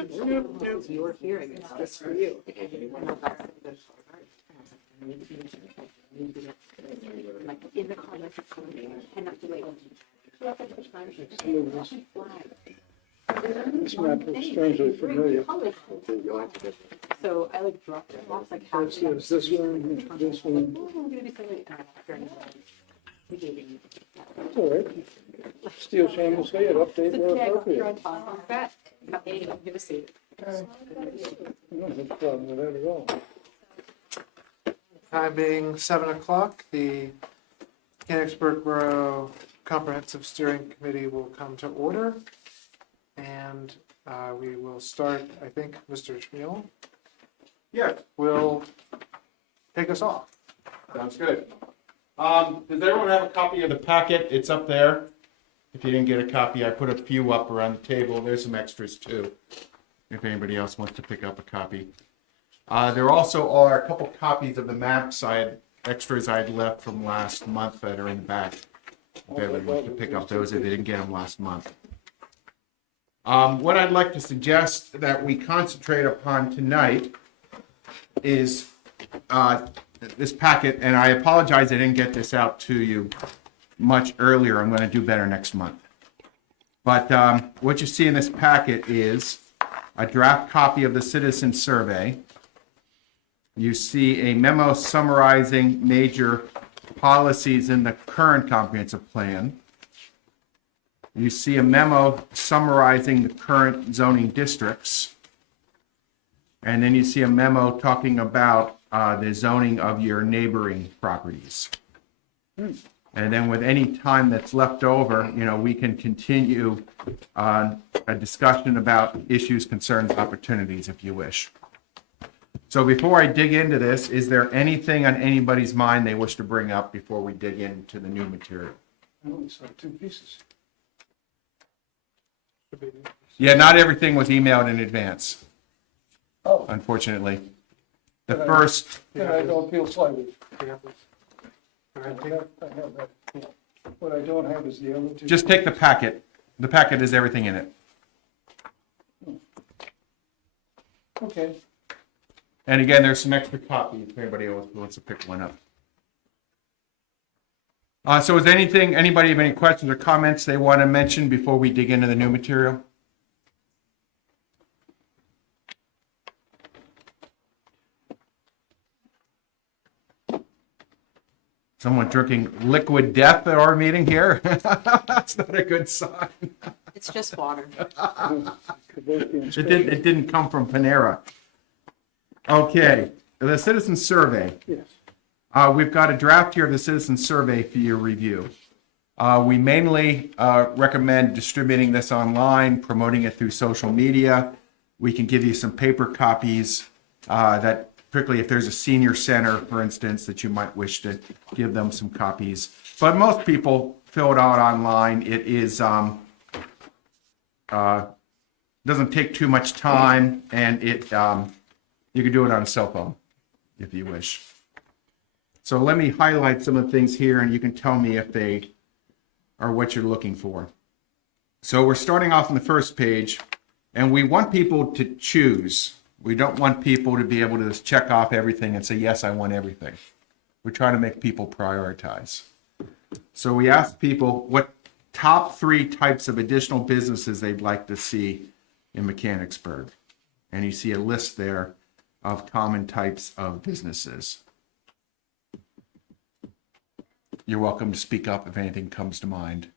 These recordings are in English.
It's your hearing, it's just for you. Like in the car, like I cannot delay. This map looks strangely familiar. So I like dropped it off like half. Is this one, this one? It's all right. Steal shamelessly and update where appropriate. I don't have a problem with that at all. Time being 7 o'clock, the Mechanicsburg Borough Comprehensive Steering Committee will come to order. And we will start, I think, Mr. Schmiel Yes, will take us off. sounds good. Does everyone have a copy of the packet? It's up there. If you didn't get a copy, I put a few up around the table. There's some extras too, if anybody else wants to pick up a copy. There also are a couple copies of the maps extras I had left from last month that are in the back. If everyone wants to pick up those if they didn't get them last month. What I'd like to suggest that we concentrate upon tonight is this packet, and I apologize I didn't get this out to you much earlier. I'm going to do better next month. But what you see in this packet is a draft copy of the citizen survey. You see a memo summarizing major policies in the current comprehensive plan. You see a memo summarizing the current zoning districts. And then you see a memo talking about the zoning of your neighboring properties. And then with any time that's left over, we can continue a discussion about issues, concerns, opportunities, if you wish. So before I dig into this, is there anything on anybody's mind they wish to bring up before we dig into the new material? I only saw two pieces. Yeah, not everything was emailed in advance, Oh, unfortunately. The Right. first, then I don't feel slighted. Go ahead, I have take it. that. Yeah. What I don't have is the other two. just take the packet. The packet has everything in it. Okay. And again, there's some extra copies if anybody else wants to pick one up. So is anybody have any questions or comments they want to mention before we dig into the new material? Someone drinking liquid death at our meeting here? That's not a good sign. It's just water. It didn't come from Panera. Okay, the citizen survey. Yes. We've got a draft here of the citizen survey for your review. We mainly recommend distributing this online, promoting it through social media. We can give you some paper copies that, particularly if there's a senior center, for instance, that you might wish to give them some copies. But most people fill it out online. It is doesn't take too much time, and it you can do it on a cell phone if you wish. So let me highlight some of the things here, and you can tell me if they are what you're looking for. So we're starting off on the first page, and we want people to choose. We don't want people to be able to just check off everything and say, yes, I want everything. We're trying to make people prioritize. So we asked people what top 3 types of additional businesses they'd like to see in Mechanicsburg. And you see a list there of common types of businesses. You're welcome to speak up if anything comes to mind.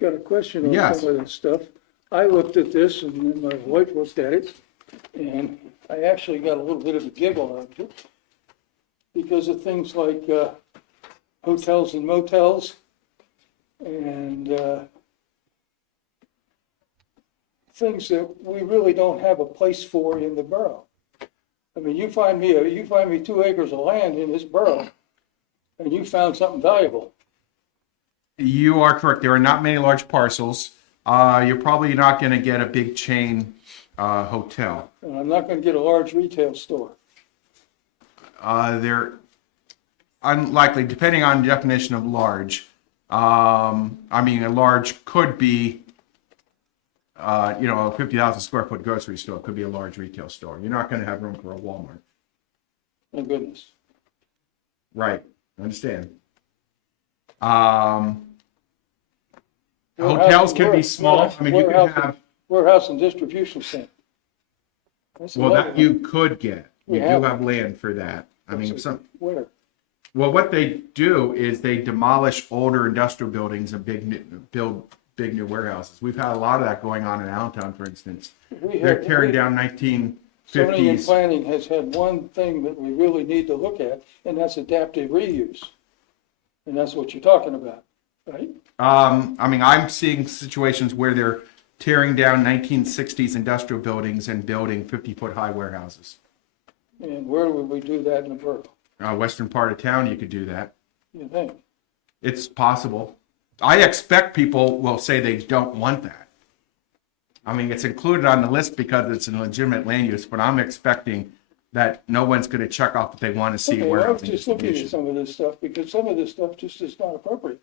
Got a question on Yes. some of this stuff. I looked at this and then my wife looked at it, and I actually got a little bit of a giggle out of it because of things like hotels and motels and things that we really don't have a place for in the borough. I mean, you find me 2 acres of land in this borough, and you found something valuable. You are correct. There are not many large parcels. You're probably not going to get a big chain hotel. And I'm not going to get a large retail store. They're unlikely, depending on the definition of large. I mean, a large could be a 50,000 square foot grocery store. It could be a large retail store. You're not going to have room for a Walmart. Thank goodness. Right. I understand. Hotels can be small. I mean, you could have, Warehouse and distribution center. That's well, another that you could get. We You do have have land for that. I mean, some, Where? well, what they do is they demolish older industrial buildings and build big new warehouses. We've had a lot of that going on in Allentown, for instance. They're tearing down Zoning and 1950s. planning has had one thing that we really need to look at, and that's adaptive reuse. And that's what you're talking about, right? I mean, I'm seeing situations where they're tearing down 1960s industrial buildings and building 50-foot high warehouses. And where would we do that in the borough, Western part of town, you could do that. you think? It's possible. I expect people will say they don't want that. I mean, it's included on the list because it's a legitimate land use, but I'm expecting that no one's going to check off that they want to see Okay, I was warehousing just looking at distribution. some of this stuff, because some of this stuff just is not appropriate.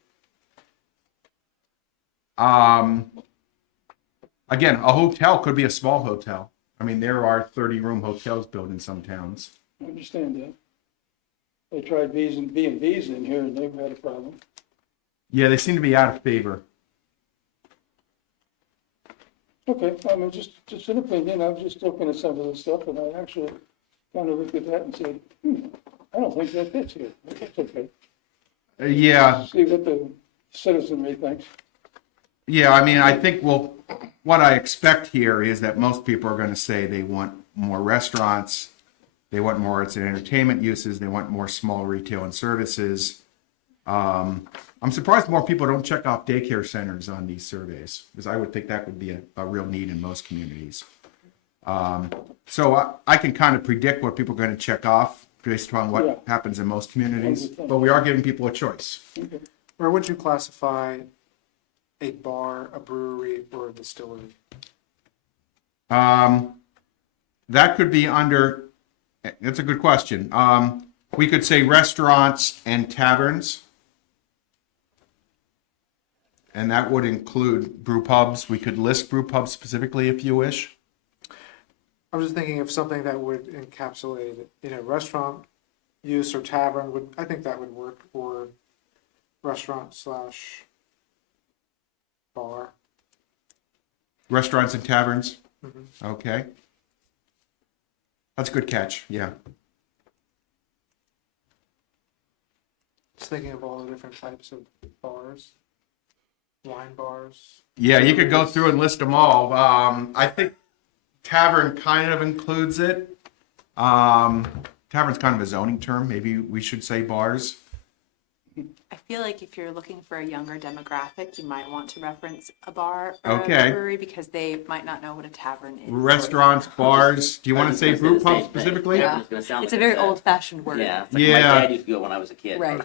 Again, a hotel could be a small hotel. I mean, there are 30-room hotels built in some towns. I understand that. They tried B&Bs in here, and they've had a problem. Yeah, they seem to be out of favor. Okay, I mean, just an opinion, I was just looking at some of this stuff, and I actually kind of looked at that and said, I don't think that fits here. That's okay. Yeah, See what the citizenry thinks. yeah. I mean, I think what I expect here is that most people are going to say they want more restaurants, they want more arts and entertainment uses, they want more small retail and services. I'm surprised more people don't check off daycare centers on these surveys, because I would think that would be a real need in most communities. So I can kind of predict what people are going to check off based upon what Yeah. happens in most communities, but we are giving people a choice. Okay. Where would you classify a bar, a brewery, or a distillery? That could be under, that's a good question. We could say restaurants and taverns. And that would include brew pubs. We could list brew pubs specifically if you wish. I was just thinking of something that would encapsulate, restaurant use or tavern would, I think that would work, or restaurant/bar. Restaurants and taverns. Mhm. Okay. That's a good catch. Yeah. Just thinking of all the different types of bars, wine bars. Yeah, you could go through and list them all. I think tavern kind of includes it. Tavern's kind of a zoning term. Maybe we should say bars. I feel like if you're looking for a younger demographic, you might want to reference a bar or Okay. a brewery because they might not know what a tavern is. Restaurants, bars. Do you want to say brew pubs specifically? Yeah. It's a very old-fashioned word. Yeah, it's like Yeah. my dad used to go when I was a kid. Right.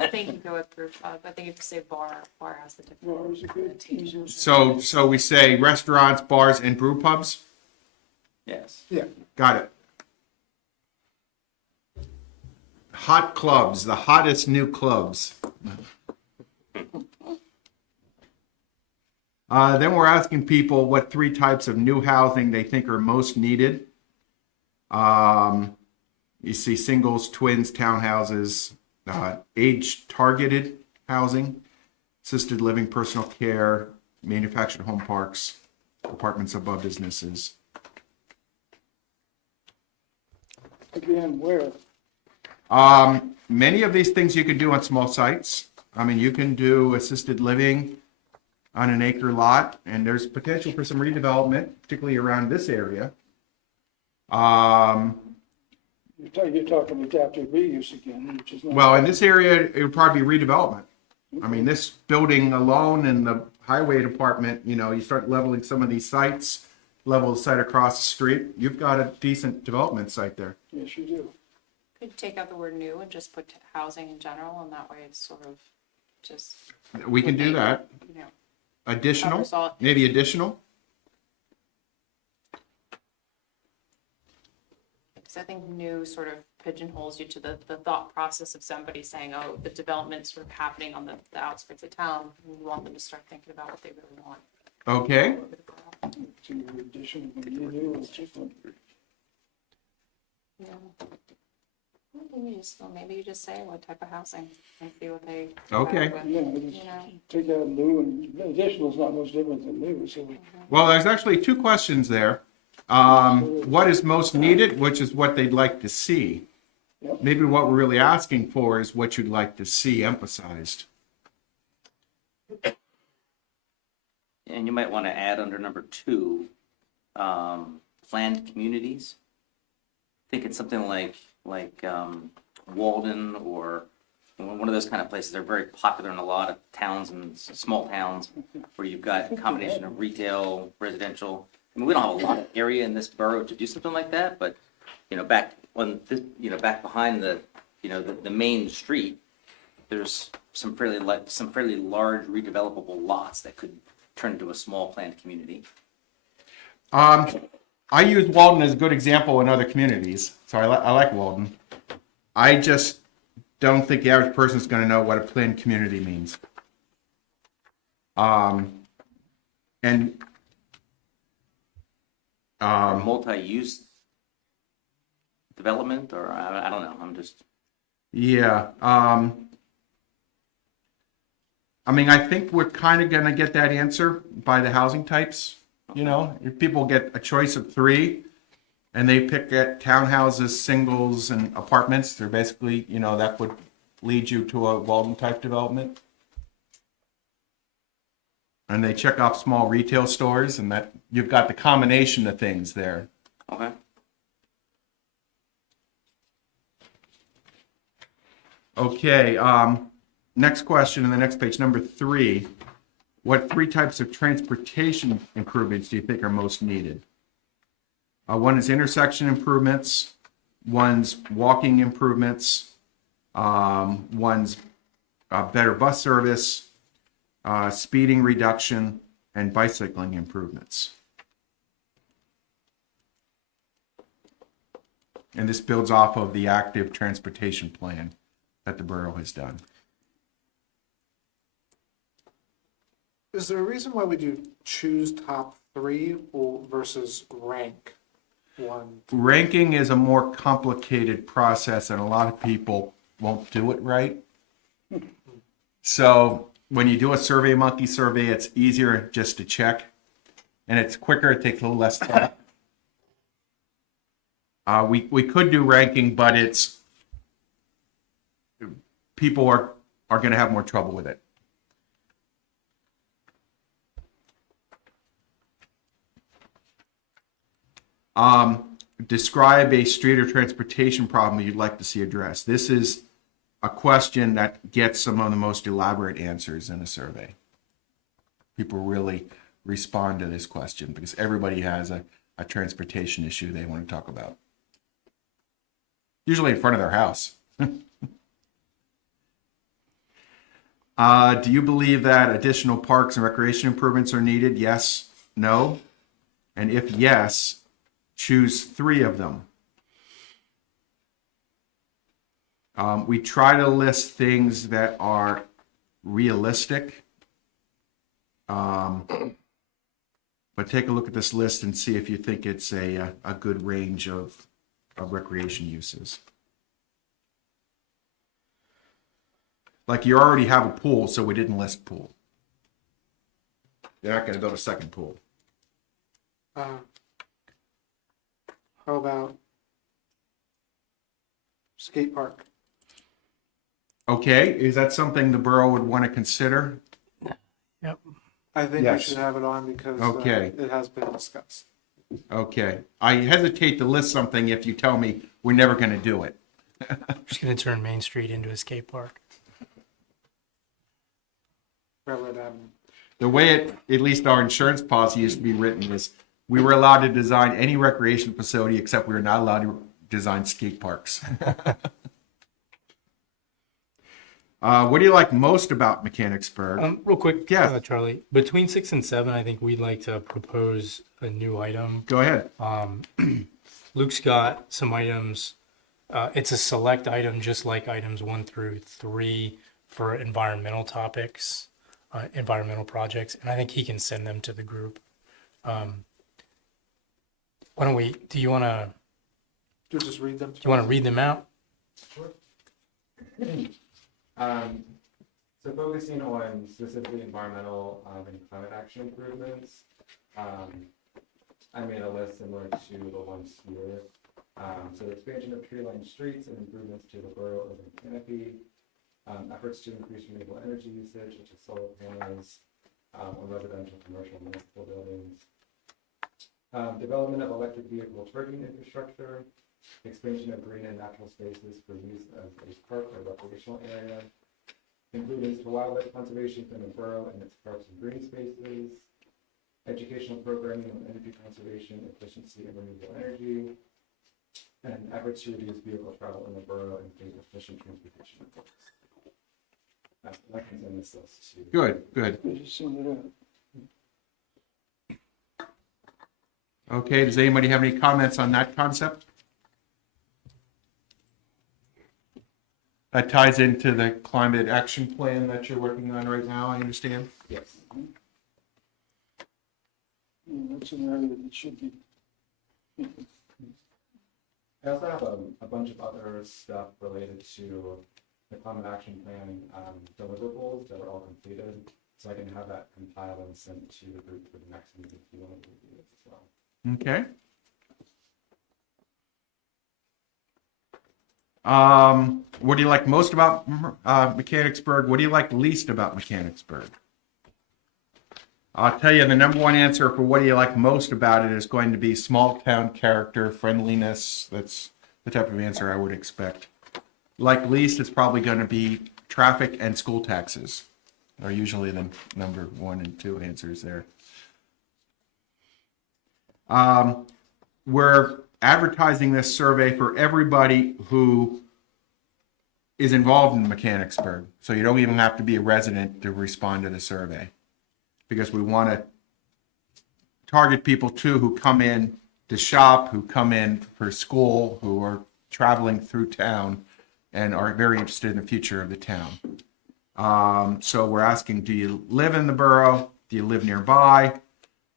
I think you go with brew pub. I think if you say bar has the different Bars are good. connotation. So we say restaurants, bars, and brew pubs? Yes. Yeah. Got it. Hot clubs, the hottest new clubs. Then we're asking people what 3 types of new housing they think are most needed. You see singles, twins, townhouses, age-targeted housing, assisted living, personal care, manufactured home parks, apartments above businesses. Again, where? Many of these things you can do on small sites. I mean, you can do assisted living on an acre lot, and there's potential for some redevelopment, particularly around this area. You're talking adaptive reuse again, which is not. Well, in this area, it would probably be redevelopment. I mean, this building alone and the highway department, you start leveling some of these sites, level the site across the street, you've got a decent development site there. Yes, you do. Could you take out the word new and just put housing in general, and that way it's sort of just, We can do that. Additional, covers all. maybe additional. Because I think new sort of pigeonholes you to the thought process of somebody saying, oh, the development's sort of happening on the outskirts of town. We want them to start thinking about what they really want. Okay. to addition of the new or something. Yeah. Maybe you just say what type of housing and see what they. come back Okay. with, Yeah, You just know, take out new, and additional is not much different than new, so. Well, there's actually two questions there. What is most needed, which is what they'd like to see. Yep. Maybe what we're really asking for is what you'd like to see emphasized. And you might want to add under number 2, planned communities. I think it's something like Walden or one of those kind of places. They're very popular in a lot of towns and small towns where you've got a combination of retail, residential. I mean, we don't have a lot of area in this borough to do something like that, but, back on this, back behind the main street, there's some fairly large redevelopable lots that could turn into a small planned community. I use Walden as a good example in other communities, so I like Walden. I just don't think the average person is going to know what a planned community means. And Or multi-use development, or I don't know, I'm just, yeah, I mean, I think we're kind of going to get that answer by the housing types. If people get a choice of 3 and they pick at townhouses, singles, and apartments, they're basically, that would lead you to a Walden type development. And they check off small retail stores, and that you've got the combination of things there. okay. Okay, next question on the next page, number 3. What 3 types of transportation improvements do you think are most needed? One is intersection improvements, one's walking improvements, one's better bus service, speeding reduction, and bicycling improvements. And this builds off of the active transportation plan that the borough has done. Is there a reason why we do choose top 3 versus rank 1? Ranking is a more complicated process, and a lot of people won't do it right. So when you do a Survey Monkey survey, it's easier just to check, and it's quicker. It takes a little less thought. We could do ranking, but people are going to have more trouble with it. Describe a street or transportation problem you'd like to see addressed. This is a question that gets some of the most elaborate answers in a survey. People really respond to this question because everybody has a transportation issue they want to talk about. Usually in front of their house. Do you believe that additional parks and recreation improvements are needed? Yes, no. And if yes, choose 3 of them. We try to list things that are realistic. But take a look at this list and see if you think it's a good range of recreation uses. Like you already have a pool, so we didn't list pool. They're not going to build a second pool. How about skate park? Okay, is that something the borough would want to consider? I think we Yes. should have it on because Okay. it has been discussed. Okay, I hesitate to list something if you tell me we're never going to do it. Just going to turn Main Street into a skate park. Railroad Avenue. The way it, at least our insurance policy used to be written is we were allowed to design any recreation facility except we were not allowed to design skate parks. What do you like most about Mechanicsburg? Real quick, Yeah. Charlie, between 6 and 7, I think we'd like to propose a new item. Go ahead. Luke's got some items. It's a select item, just like items 1 through 3 for environmental topics, environmental projects, and I think he can send them to the group. Why don't we, do you want to, Do you just read them? do you want to read them out? So focusing on specifically environmental and climate action improvements, I made a list similar to the ones here. So expansion of tree-lined streets and improvements to the borough urban canopy, efforts to increase renewable energy usage, such as solar panels on residential, commercial, and municipal buildings. Development of electric vehicle charging infrastructure, expansion of green and natural spaces for use as a park or recreational area, improvements to wildlife conservation in the borough and its parks and green spaces, educational programming on energy conservation, efficiency, and renewable energy, and efforts to reduce vehicle travel in the borough and create efficient transportation. That comes in this list too. Good, good. Good to send it out. Okay, does anybody have any comments on that concept? That ties into the climate action plan that you're working on right now, I understand? Yes. Yeah, that's an area that should be. I also have a bunch of other stuff related to the climate action plan deliverables that are all completed, so I can have that compiled and sent to the group for the next meeting if you want to review it as well. Okay. What do you like most about Mechanicsburg? What do you like least about Mechanicsburg? I'll tell you the number one answer for what do you like most about it is going to be small town character, friendliness. That's the type of answer I would expect. Like least, it's probably going to be traffic and school taxes are usually the number 1 and 2 answers there. We're advertising this survey for everybody who is involved in Mechanicsburg. So you don't even have to be a resident to respond to the survey, because we want to target people too who come in to shop, who come in for school, who are traveling through town and are very interested in the future of the town. So we're asking, do you live in the borough? Do you live nearby?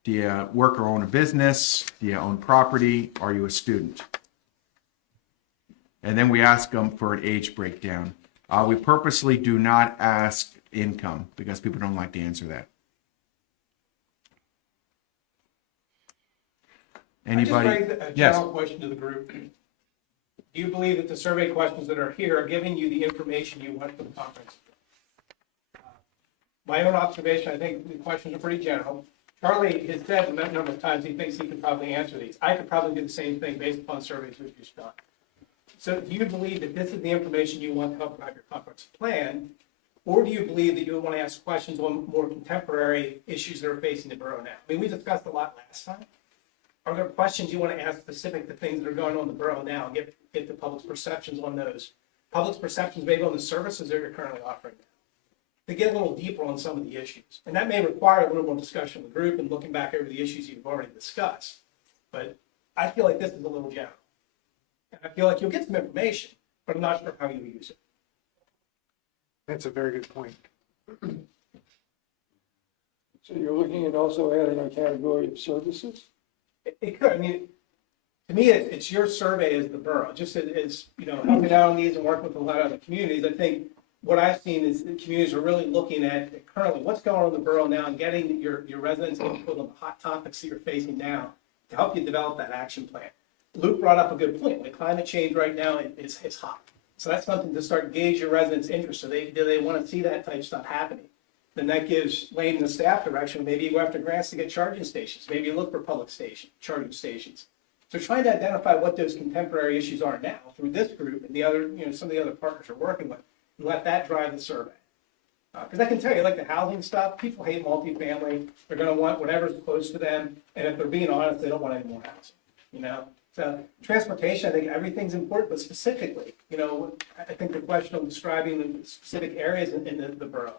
Do you work or own a business? Do you own property? Are you a student? And then we ask them for an age breakdown. We purposely do not ask income because people don't like to answer that. Anybody? I just raised a Yes. general question to the group. Do you believe that the survey questions that are here are giving you the information you want for the conference? My own observation, I think the questions are pretty general. Charlie has said a number of times he thinks he can probably answer these. I could probably do the same thing based upon surveys we've just done. So do you believe that this is the information you want to help drive your conference plan? Or do you believe that you want to ask questions on more contemporary issues that are facing the borough now? I mean, we discussed a lot last time. Are there questions you want to ask specific to things that are going on in the borough now and get the public's perceptions on those? Public's perceptions maybe on the services that you're currently offering now, to get a little deeper on some of the issues. And that may require a little more discussion with the group and looking back over the issues you've already discussed. But I feel like this is a little general. And I feel like you'll get some information, but I'm not sure how you'll use it. That's a very good point. So you're looking at also adding a category of services? It could, I mean, to me, it's your survey as the borough, just as, you know, helping out on these and working with a lot of other communities. I think what I've seen is the communities are really looking at currently what's going on in the borough now and getting your residents input on the hot topics that you're facing now to help you develop that action plan. Luke brought up a good point, like climate change right now it's hot. So that's something to start gauge your residents' interest. So do they want to see that type of stuff happening? Then that gives Lane and the staff direction. Maybe you go after grants to get charging stations. Maybe you look for public charging stations. So trying to identify what those contemporary issues are now through this group and the other, you know, some of the other partners are working with, and let that drive the survey. Because I can tell you, like the housing stuff, people hate multifamily. They're going to want whatever's close to them. And if they're being honest, they don't want any more housing, you know? So transportation, I think everything's important, but specifically, you know, I think the question of describing the specific areas in the borough,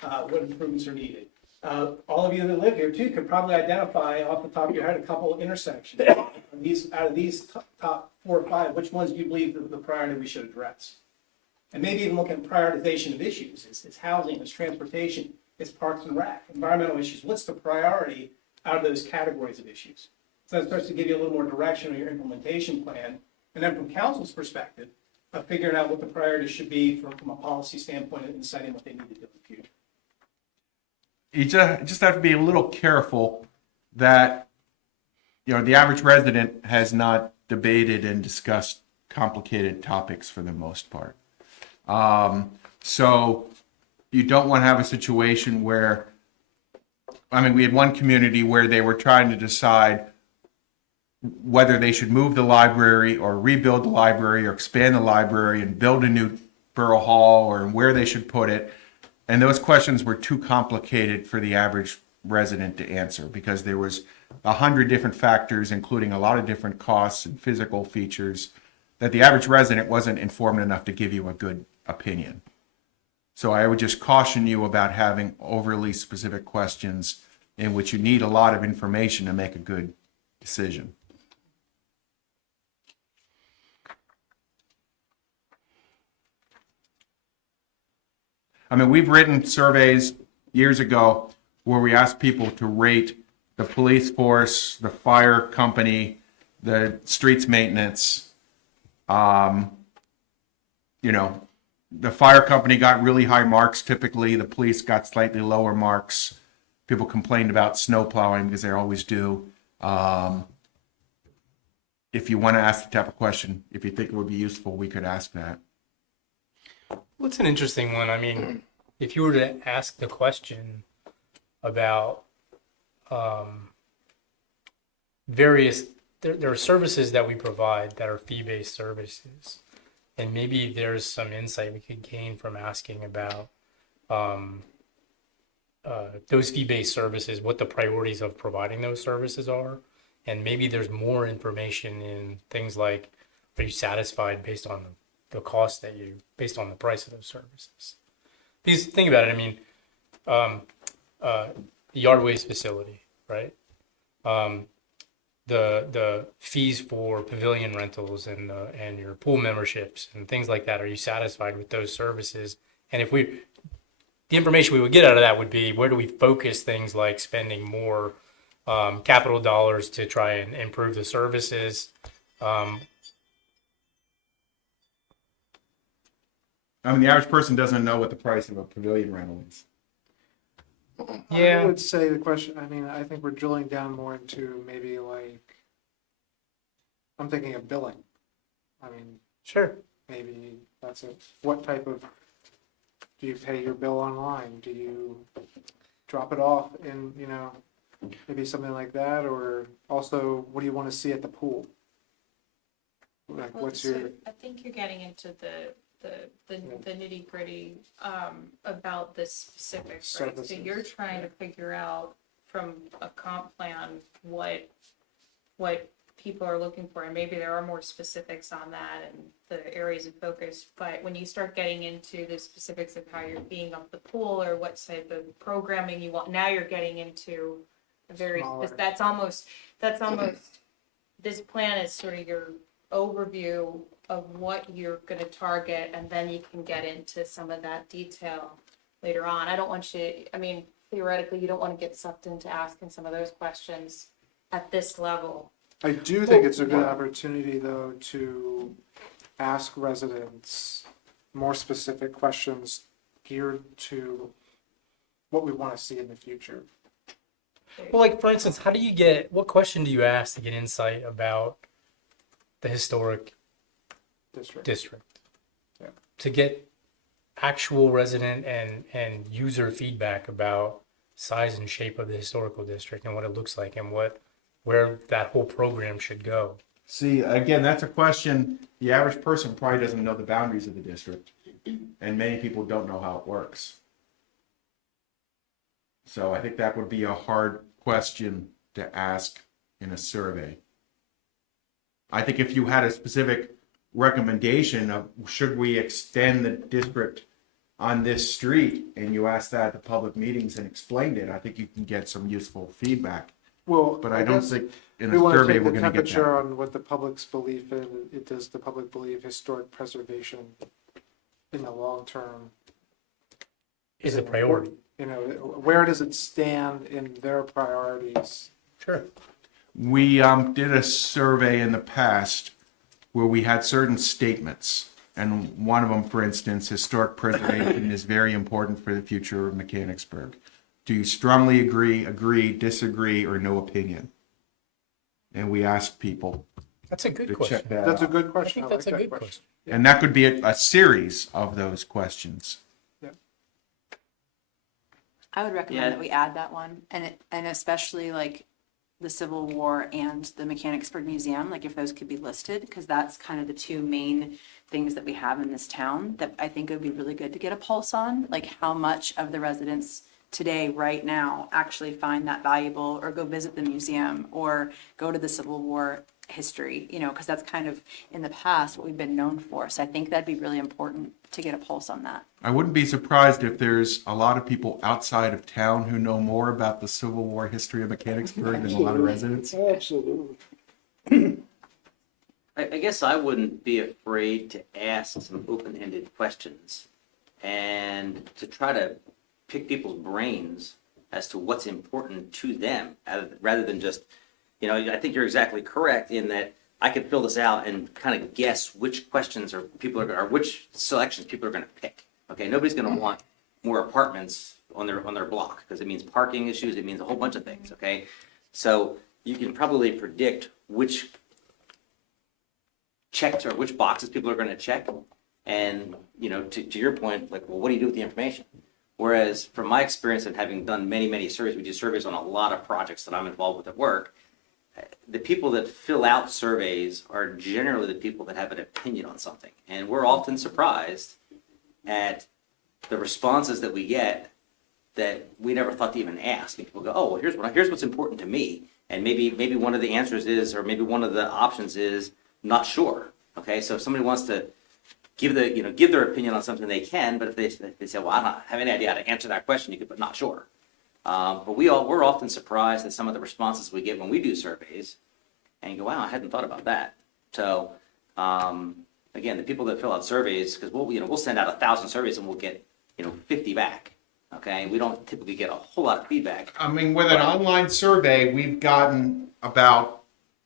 what improvements are needed. All of you that live here too could probably identify off the top of your head a couple of intersections. Out of these top 4 or 5, which ones do you believe the priority we should address? And maybe even look at prioritization of issues. It's housing, it's transportation, it's parks and rec, environmental issues. What's the priority out of those categories of issues? So that starts to give you a little more direction on your implementation plan. And then from council's perspective, of figuring out what the priorities should be from a policy standpoint and deciding what they need to do in the future. You just have to be a little careful that, the average resident has not debated and discussed complicated topics for the most part. So you don't want to have a situation where, we had one community where they were trying to decide whether they should move the library or rebuild the library or expand the library and build a new borough hall, or where they should put it. And those questions were too complicated for the average resident to answer, because there was 100 different factors, including a lot of different costs and physical features, that the average resident wasn't informed enough to give you a good opinion. So I would just caution you about having overly specific questions in which you need a lot of information to make a good decision. We've written surveys years ago where we asked people to rate the police force, the fire company, the streets maintenance. The fire company got really high marks typically. The police got slightly lower marks. People complained about snow plowing because they always do. If you want to ask the type of question, if you think it would be useful, we could ask that. Well, it's an interesting one. If you were to ask the question about various, there are services that we provide that are fee-based services, and maybe there's some insight we could gain from asking about those fee-based services, what the priorities of providing those services are, and maybe there's more information in things like, are you satisfied based on the cost based on the price of those services? Because think about it, the yard waste facility, right? The fees for pavilion rentals and your pool memberships and things like that. Are you satisfied with those services? And the information we would get out of that would be, where do we focus things like spending more capital dollars to try and improve the services? The average person doesn't know what the price of a pavilion rental is. Yeah. I would say the question, I think we're drilling down more into maybe I'm thinking of billing. Sure. Maybe that's it. What type of, do you pay your bill online? Do you drop it off in, maybe something like that? Or also, what do you want to see at the pool? What's your, I think you're getting into the nitty gritty about the specifics, right? So Services, you're trying to figure out from a comp plan what people are looking for, and maybe there are more specifics on that and the areas of focus. But when you start getting into the specifics of how you're being up the pool or what type of programming you want, now you're getting into a very Smaller. that's almost this plan is sort of your overview of what you're going to target, and then you can get into some of that detail later on. I don't want you, theoretically, you don't want to get sucked into asking some of those questions at this level. I do think it's a good opportunity, though, to ask residents more specific questions geared to what we want to see in the future. Well, for instance, what question do you ask to get insight about the historic district? Yeah. To get actual resident and user feedback about size and shape of the historical district and what it looks like and where that whole program should go. See, again, that's a question, the average person probably doesn't know the boundaries of the district, and many people don't know how it works. So I think that would be a hard question to ask in a survey. I think if you had a specific recommendation of, should we extend the district on this street, and you asked that at the public meetings and explained it, I think you can get some useful feedback. Well, But I don't guess think in a we want to survey take we're the going to get temperature that. on what the public's belief in. Does the public believe historic preservation in the long term Is a it priority. important? Where does it stand in their priorities? Sure. We did a survey in the past where we had certain statements. And one of them, for instance, historic preservation is very important for the future of Mechanicsburg. Do you strongly agree, disagree, or no opinion? And we asked people That's a good to question. check that That's a out. good I question. think that's a like good that question. And that could be a series of those questions. I would recommend Yeah. that we add that one, and especially like the Civil War and the Mechanicsburg Museum, like if those could be listed, because that's kind of the two main things that we have in this town that I think would be really good to get a pulse on, like how much of the residents today, right now, actually find that valuable, or go visit the museum, or go to the Civil War history, you know, because that's kind of in the past what we've been known for. So I think that'd be really important to get a pulse on that. I wouldn't be surprised if there's a lot of people outside of town who know more about the Civil War history of Mechanicsburg than a lot of residents. Absolutely. I guess I wouldn't be afraid to ask some open-ended questions and to try to pick people's brains as to what's important to them, rather than just, you know, I think you're exactly correct in that I could fill this out and kind of guess which questions or which selections people are going to pick. Okay, nobody's going to want more apartments on their block because it means parking issues, it means a whole bunch of things. Okay, so you can probably predict which checks or which boxes people are going to check, and you know, to your point, like, well, what do you do with the information? Whereas from my experience of having done many surveys, we do surveys on a lot of projects that I'm involved with at work. The people that fill out surveys are generally the people that have an opinion on something. And we're often surprised at the responses that we get that we never thought to even ask. And people go, oh, well, here's what's important to me. And maybe one of the answers is, or maybe one of the options is not sure. Okay, so if somebody wants to give their opinion on something, they can, but if they say, well, I don't have any idea how to answer that question, you could put not sure. But we're often surprised at some of the responses we get when we do surveys, and you go, wow, I hadn't thought about that. So, again, the people that fill out surveys, because we'll send out 1,000 surveys and we'll get 50 back. Okay, we don't typically get a whole lot of feedback. I mean, with an online survey, we've gotten about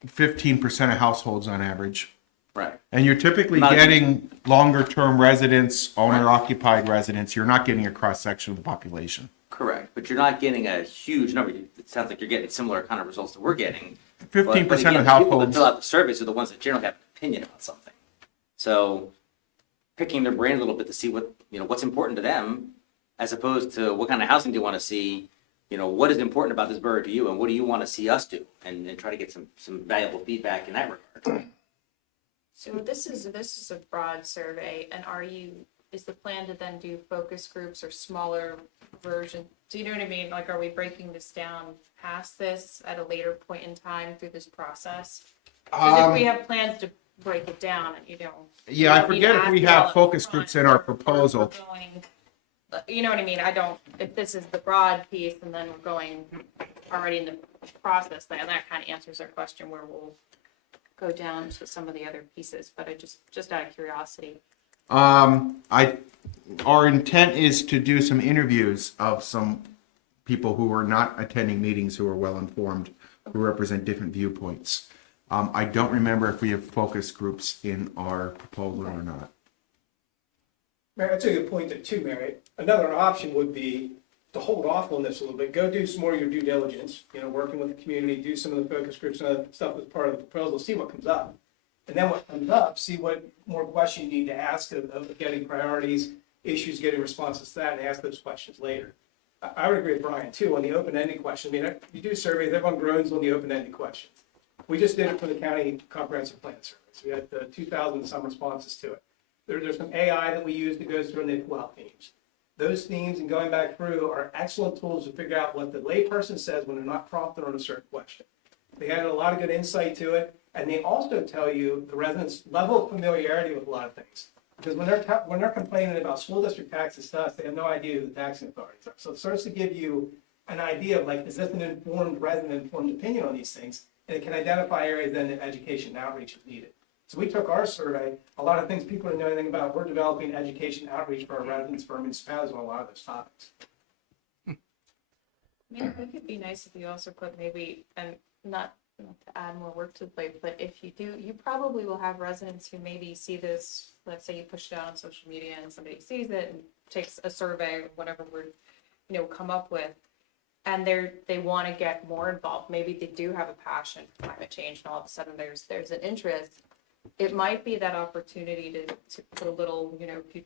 15% of households on average. Right. And you're typically Not- getting longer-term residents, owner-occupied residents. You're not getting a cross-section of the population. Correct, but you're not getting a huge number. It sounds like you're getting similar kind of results that we're getting. 15% But again, of the people that households. fill out the surveys are the ones that generally have an opinion about something. So picking their brain a little bit to see what's important to them, as opposed to what kind of housing do you want to see, what is important about this borough to you, and what do you want to see us do, and try to get some valuable feedback in that regard. So this is a broad survey, and is the plan to then do focus groups or smaller version? Do you know what I mean? Like, are we breaking this down past this at a later point in time through this process? Because if we have plans to break it down, Yeah, I don't need forget to if ask we you all have up focus front, groups in our or proposal. we're going- You know what I mean? If this is the broad piece and then we're going already in the process, then that kind of answers our question where we'll go down to some of the other pieces, but I just out of curiosity. Our intent is to do some interviews of some people who are not attending meetings, who are well-informed, who represent different viewpoints. I don't remember if we have focus groups in our proposal or not. Mary, that's a good point there too, Mary. Another option would be to hold off on this a little bit, go do some more of your due diligence, working with the community, do some of the focus groups and other stuff as part of the proposal, see what comes up. And then what comes up, see what more questions you need to ask of getting priorities, issues, getting responses to that, and ask those questions later. I would agree with Brian too, on the open-ended question. I mean, you do surveys, everyone groans on the open-ended questions. We just did it for the county comprehensive plan surveys. We had 2,000 some responses to it. There's some AI that we use that goes through and they pull out themes. Those themes and going back through are excellent tools to figure out what the layperson says when they're not prompted on a certain question. They added a lot of good insight to it, and they also tell you the residents' level of familiarity with a lot of things. Because when they're complaining about school district taxes to us, they have no idea who the taxing authorities are. So it starts to give you an idea of like, is this an informed resident, informed opinion on these things? And it can identify areas then that education outreach is needed. So we took our survey, a lot of things people don't know anything about, we're developing education outreach for our residents, for our municipalities on a lot of those topics. I mean, it could be nice if you also put maybe, and not not to add more work to the plate, but if you do, you probably will have residents who maybe see this, let's say you push it out on social media and somebody sees it and takes a survey or whatever we're, come up with. And they want to get more involved. Maybe they do have a passion for climate change and all of a sudden there's an interest. It might be that opportunity to put a little, if you'd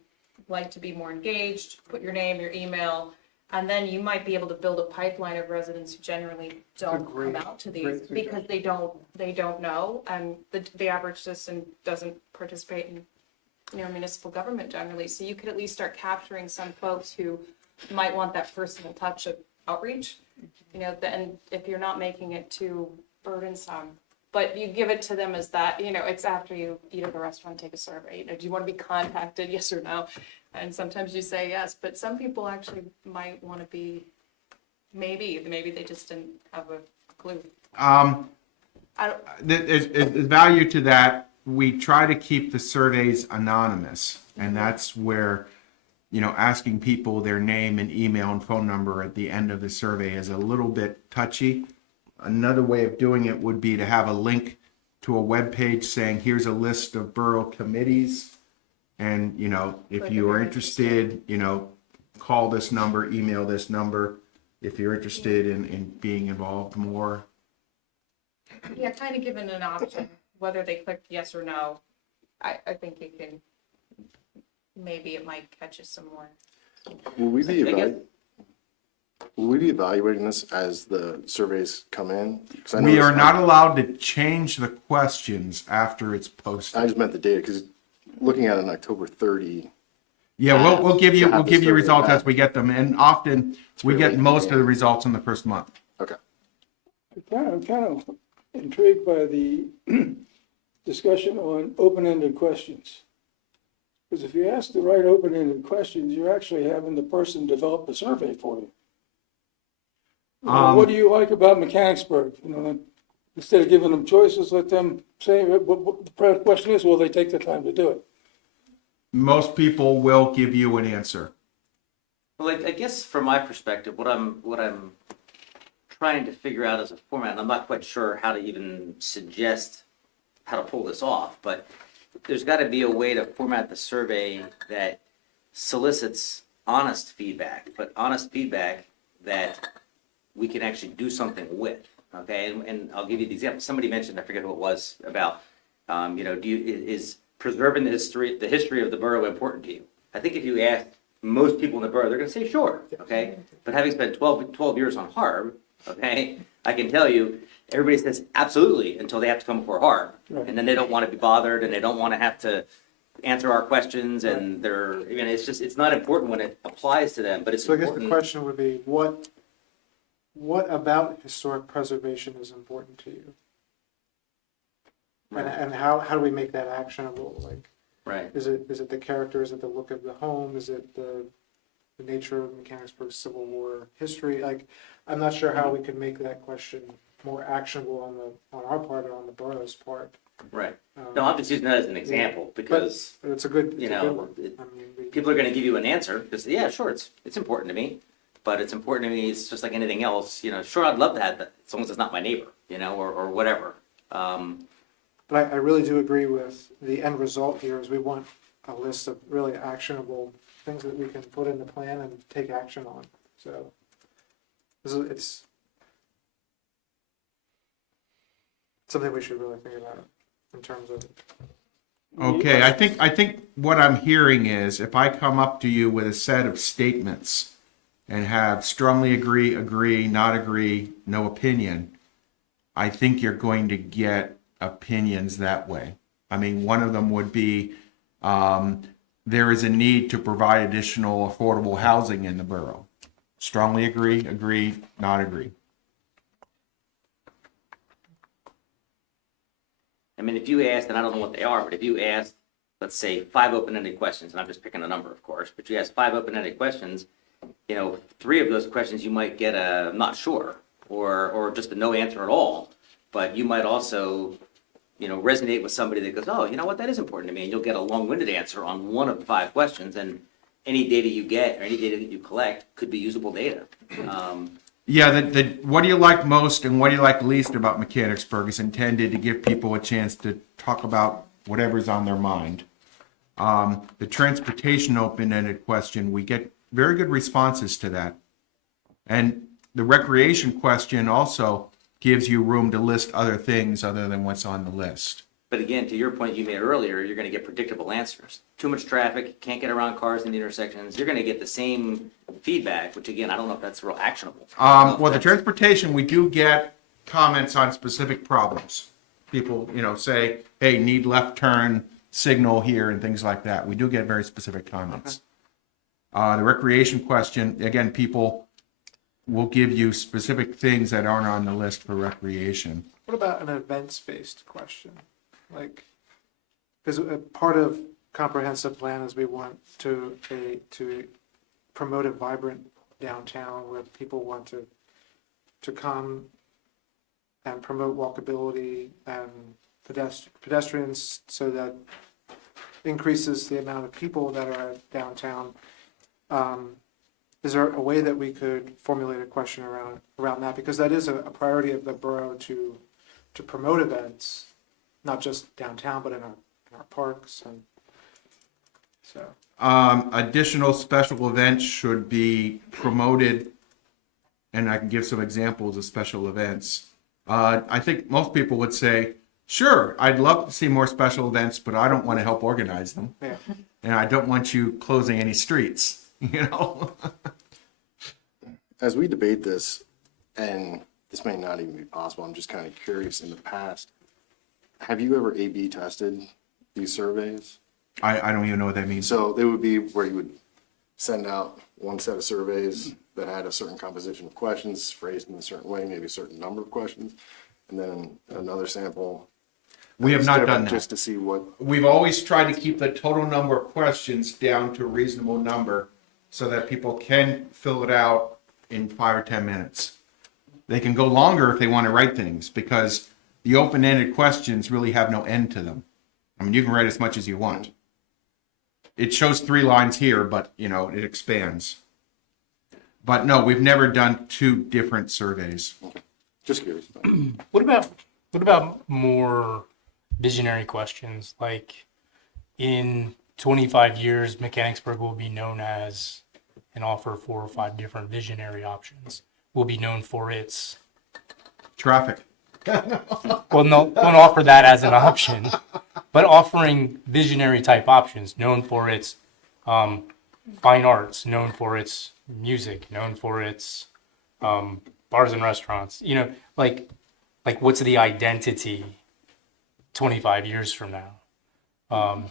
like to be more engaged, put your name, your email, and then you might be able to build a pipeline of residents who generally don't great- come out to great these suggestion. because they don't know, and the average citizen doesn't participate in, municipal government generally. So you could at least start capturing some folks who might want that personal touch of outreach, then if you're not making it too burdensome, but you give it to them as that, it's after you eat at a restaurant, take a survey, do you want to be contacted, yes or no? And sometimes you say yes, but some people actually might want to be, maybe they just didn't have a clue. I don't, There's value to that. We try to keep the surveys anonymous, and that's where, asking people their name and email and phone number at the end of the survey is a little bit touchy. Another way of doing it would be to have a link to a web page saying, here's a list of borough committees. And, if you are interested, call this number, email this number, if you're interested in being involved more. yeah, kind of given an option, whether they click yes or no, I think you can, maybe it might catch us some more. Will we be I guess- evaluating this as the surveys come in? 'Cause I We are noticed- not allowed to change the questions after it's I posted. just meant the data, because looking at it on October 30, Yeah, we'll give you, to have we'll the give you survey results as back. we get them, and often we really get most of the convenient. results in the first month. okay. I'm kind of intrigued by the discussion on open-ended questions. Because if you ask the right open-ended questions, you're actually having the person develop a survey for you. What do you like about Mechanicsburg? Instead of giving them choices, let them say, what the question is, will they take the time to do it? Most people will give you an answer. Well, I guess from my perspective, what I'm trying to figure out as a format, and I'm not quite sure how to even suggest how to pull this off, but there's got to be a way to format the survey that solicits honest feedback, but honest feedback that we can actually do something with. Okay, and I'll give you the example. Somebody mentioned, I forget who it was, about is preserving the history of the borough important to you? I think if you ask most people in the borough, they're going to say sure. Okay, but having spent 12 years on Harb, okay, I can tell you everybody says absolutely until they have to come before Harb, Right. and then they don't want to be bothered and they don't want to have to answer our questions, and it's not important when it applies to them, but it's So I guess the important. question would be, what about historic preservation is important to you? And how do we make that actionable? Like, Right. is it the character, is it the look of the home, is it the nature of Mechanicsburg's Civil War history? Like, I'm not sure how we can make that question more actionable on our part or on the borough's part. Right. No, I'm just using that as an example because But it's a good, You it's a know, good one. it- I mean, we- people are going to give you an answer because, yeah, sure, it's important to me, but it's important to me. It's just like anything else. Sure, I'd love to have that as long as it's not my neighbor, or whatever. But I really do agree with the end result here is we want a list of really actionable things that we can put in the plan and take action on. So it's something we should really think about in terms of. Okay, I think what I'm hearing is if I come up to you with a set of statements and have strongly agree, not agree, no opinion, I think you're going to get opinions that way. I mean, one of them would be there is a need to provide additional affordable housing in the borough. Strongly agree, not agree. I mean, if you asked, and I don't know what they are, but if you asked, let's say, 5 open-ended questions, and I'm just picking a number, of course, but you ask 5 open-ended questions, 3 of those questions you might get a not sure or just a no answer at all, but you might also resonate with somebody that goes, oh, you know what, that is important to me, and you'll get a long-winded answer on 1 of the 5 questions, and any data you get or any data that you collect could be usable data. Yeah, what do you like most and what do you like least about Mechanicsburg is intended to give people a chance to talk about whatever's on their mind. The transportation open-ended question, we get very good responses to that. And the recreation question also gives you room to list other things other than what's on the list. But again, to your point you made earlier, you're gonna get predictable answers. Too much traffic, can't get around cars in the intersections, you're gonna get the same feedback, which again, I don't know if that's real actionable. I don't know if Well, the that's- transportation, we do get comments on specific problems. People, say, hey, need left turn signal here and things like that. We do get very specific comments. The recreation question, again, people will give you specific things that aren't on the list for recreation. What about an events-based question? Like, because part of comprehensive plan is we want to promote a vibrant downtown where people want to come and promote walkability and pedestrians so that increases the amount of people that are downtown. Is there a way that we could formulate a question around that? Because that is a priority of the borough to promote events, not just downtown, but in our parks and so. Additional special events should be promoted, and I can give some examples of special events. I think most people would say, sure, I'd love to see more special events, but I don't want to help organize them. Yeah. And I don't want you closing any streets, As we debate this, and this may not even be possible, I'm just kind of curious, in the past, have you ever A/B tested these surveys? I don't even know what that means. So they would be where you would send out one set of surveys that had a certain composition of questions phrased in a certain way, maybe a certain number of questions, and then another sample. We have was not different done that. Just to see what, We've always tried to keep the total number of questions down to a reasonable number so that people can fill it out in 5 or 10 minutes. They can go longer if they want to write things because the open-ended questions really have no end to them. I mean, you can write as much as you want. It shows 3 lines here, but it expands. But no, we've never done 2 different surveys. just curious. What about more visionary questions? Like in 25 years, Mechanicsburg will be known as and offer 4 or 5 different visionary options. Will be known for its, Traffic. well, no, don't offer that as an option, but offering visionary type options, known for its fine arts, known for its music, known for its bars and restaurants. Like what's the identity 25 years from now?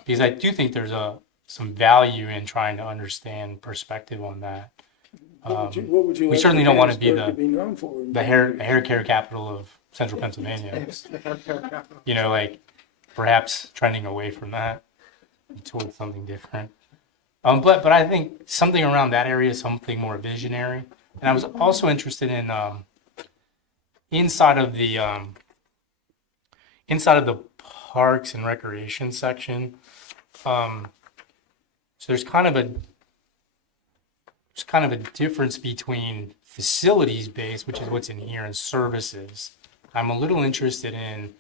Because I do think there's some value in trying to understand perspective on that. What would you we like certainly don't want to be Mechanicsburg known for? The hair care capital of central Pennsylvania. Like perhaps trending away from that towards something different. But I think something around that area, something more visionary. And I was also interested in inside of the parks and recreation section. So there's kind of a difference between facilities based, which is what's in here, and services. I'm a little interested in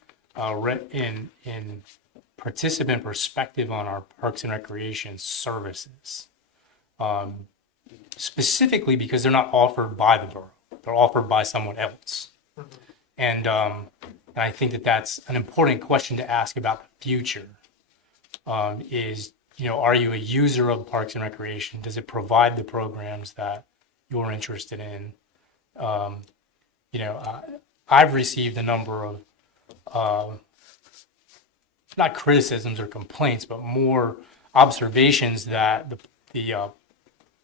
participant perspective on our parks and recreation services, specifically because they're not offered by the borough; they're offered by someone else. And I think that's an important question to ask about the future. Is are you a user of parks and recreation? Does it provide the programs that you're interested in? I've received a number of not criticisms or complaints, but more observations that the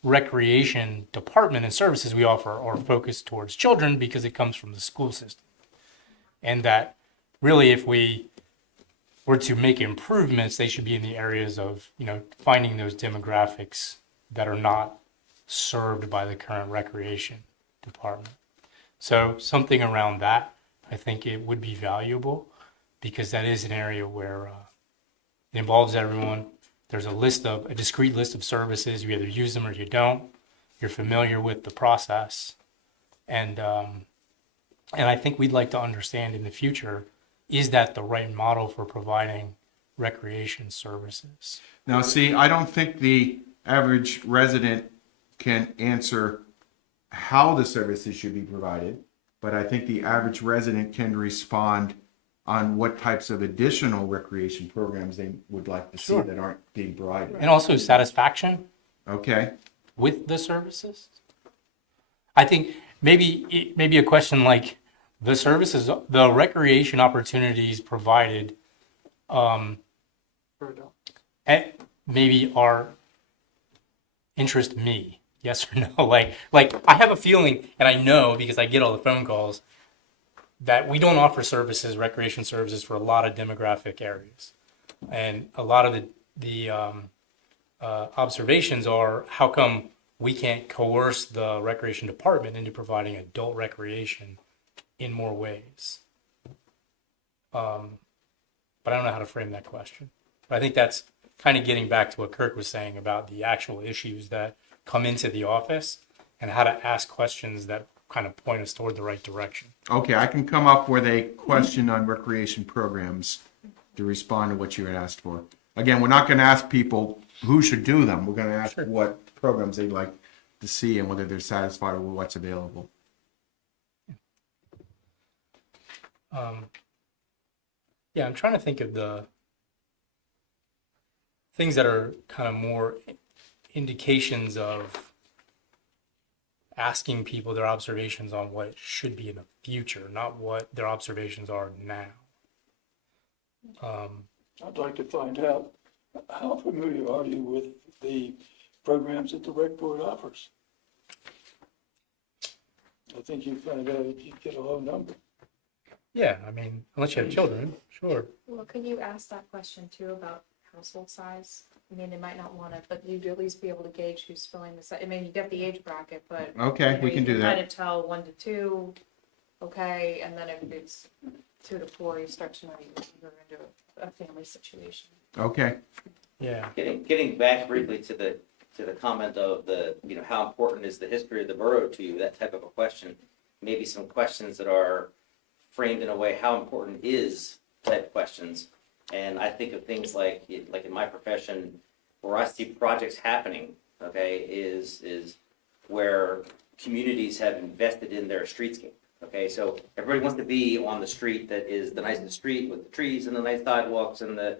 recreation department and services we offer are focused towards children because it comes from the school system. And that really, if we were to make improvements, they should be in the areas of, finding those demographics that are not served by the current recreation department. So something around that, I think it would be valuable because that is an area where it involves everyone. There's a discrete list of services. You either use them or you don't. You're familiar with the process. And I think we'd like to understand in the future, is that the right model for providing recreation services? Now, see, I don't think the average resident can answer how the services should be provided, but I think the average resident can respond on what types of additional recreation programs they would like to see Sure. that aren't being provided. And also satisfaction Okay, with the services? I think maybe a question like the services, the recreation opportunities provided, For adult. maybe are interest me, yes or no? Like I have a feeling, and I know because I get all the phone calls, that we don't offer services, recreation services for a lot of demographic areas. And a lot of the observations are, how come we can't coerce the recreation department into providing adult recreation in more ways? But I don't know how to frame that question. But I think that's kind of getting back to what Kirk was saying about the actual issues that come into the office and how to ask questions that kind of point us toward the right direction. okay, I can come up with a question on recreation programs to respond to what you had asked for. Again, we're not gonna ask people who should do them, we're gonna ask what programs they'd like to see and whether they're satisfied with what's available. Yeah, I'm trying to think of the things that are kind of more indications of asking people their observations on what should be in the future, not what their observations are now. I'd like to find out, how familiar are you with the programs that the rec board offers? I think you find out you get a low number. Yeah, I mean, unless you have children, sure. Well, could you ask that question too about household size? I mean, they might not want it, but you'd at least be able to gauge who's filling the I mean, you get the age bracket, but. Okay, we can do Kind that. of tell 1 to 2, okay, and then if it's 2 to 4, you start to know you're into a family situation. Okay, Yeah. Getting back briefly to the comment of how important is the history of the borough to you, that type of a question. Maybe some questions that are framed in a way, how important is type questions. And I think of things like in my profession, where I see projects happening, okay, is where communities have invested in their streetscape. Okay, so everybody wants to be on the street that is the nicest street with the trees and the nice sidewalks and the,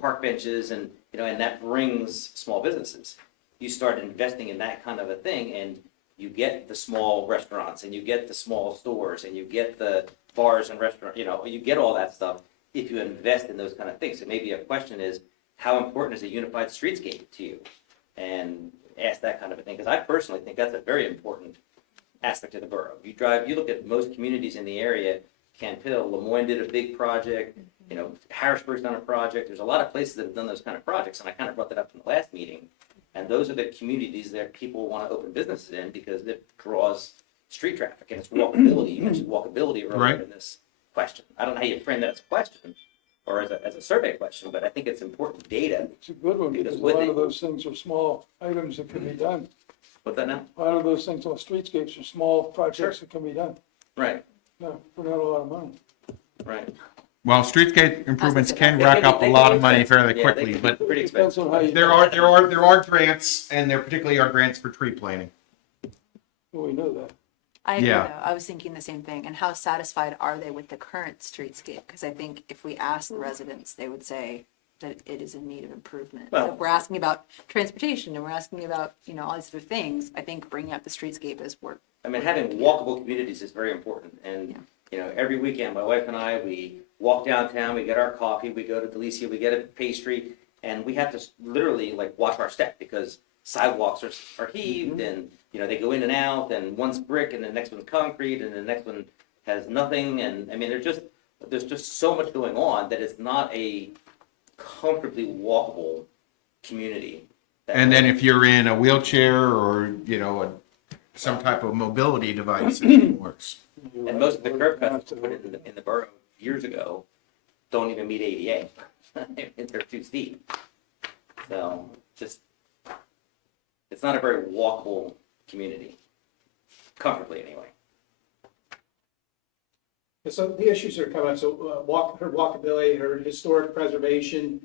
park benches and, and that brings small businesses. You start investing in that kind of a thing and you get the small restaurants and you get the small stores and you get the bars and restaurants, you get all that stuff if you invest in those kind of things. So maybe a question is, how important is a unified streetscape to you? And ask that kind of a thing, because I personally think that's a very important aspect of the borough. You look at most communities in the area, Kent Hill, Lemoyne did a big project, Harrisburg's done a project. There's a lot of places that have done those kind of projects, and I kind of brought that up in the last meeting. And those are the communities that people want to open businesses in because it draws street traffic and it's walkability. You mentioned walkability earlier Right. in this question. I don't know how you frame that as a question or as a survey question, but I think it's important data. It's a good one, because a lot of those things are small items that can be done. Put that now? A lot of those things on streetscapes are small projects that can be done. Right, No, for not a lot of money. right. well, streetscape improvements can They rack can up be- a they lot can of be money expensive. fairly Yeah, they quickly, can but be pretty Depends expensive. on how you. there are grants, and there particularly are grants for tree planting. We know that. I agree Yeah. though. I was thinking the same thing. And how satisfied are they with the current streetscape? Because I think if we ask the residents, they would say that it is in need of improvement. So Well- if we're asking about transportation and we're asking about, all these other things, I think bringing up the streetscape is work. I mean, having walkable communities is very important. And, every weekend, my wife and I, we walk downtown, we get our coffee, we go to Delicia, we get a pastry, and we have to literally watch our step because sidewalks are heaved and, they go in and out and one's brick and the next one's concrete and the next one has nothing. And I mean, there's just so much going on that it's not a comfortably walkable community. And then if you're in a wheelchair or, some type of mobility device, it works. And most of the curb cuts put in the borough years ago don't even meet ADA. They're too steep. So it's not a very walkable community, comfortably anyway. So the issues that are coming up, so her walkability, her historic preservation,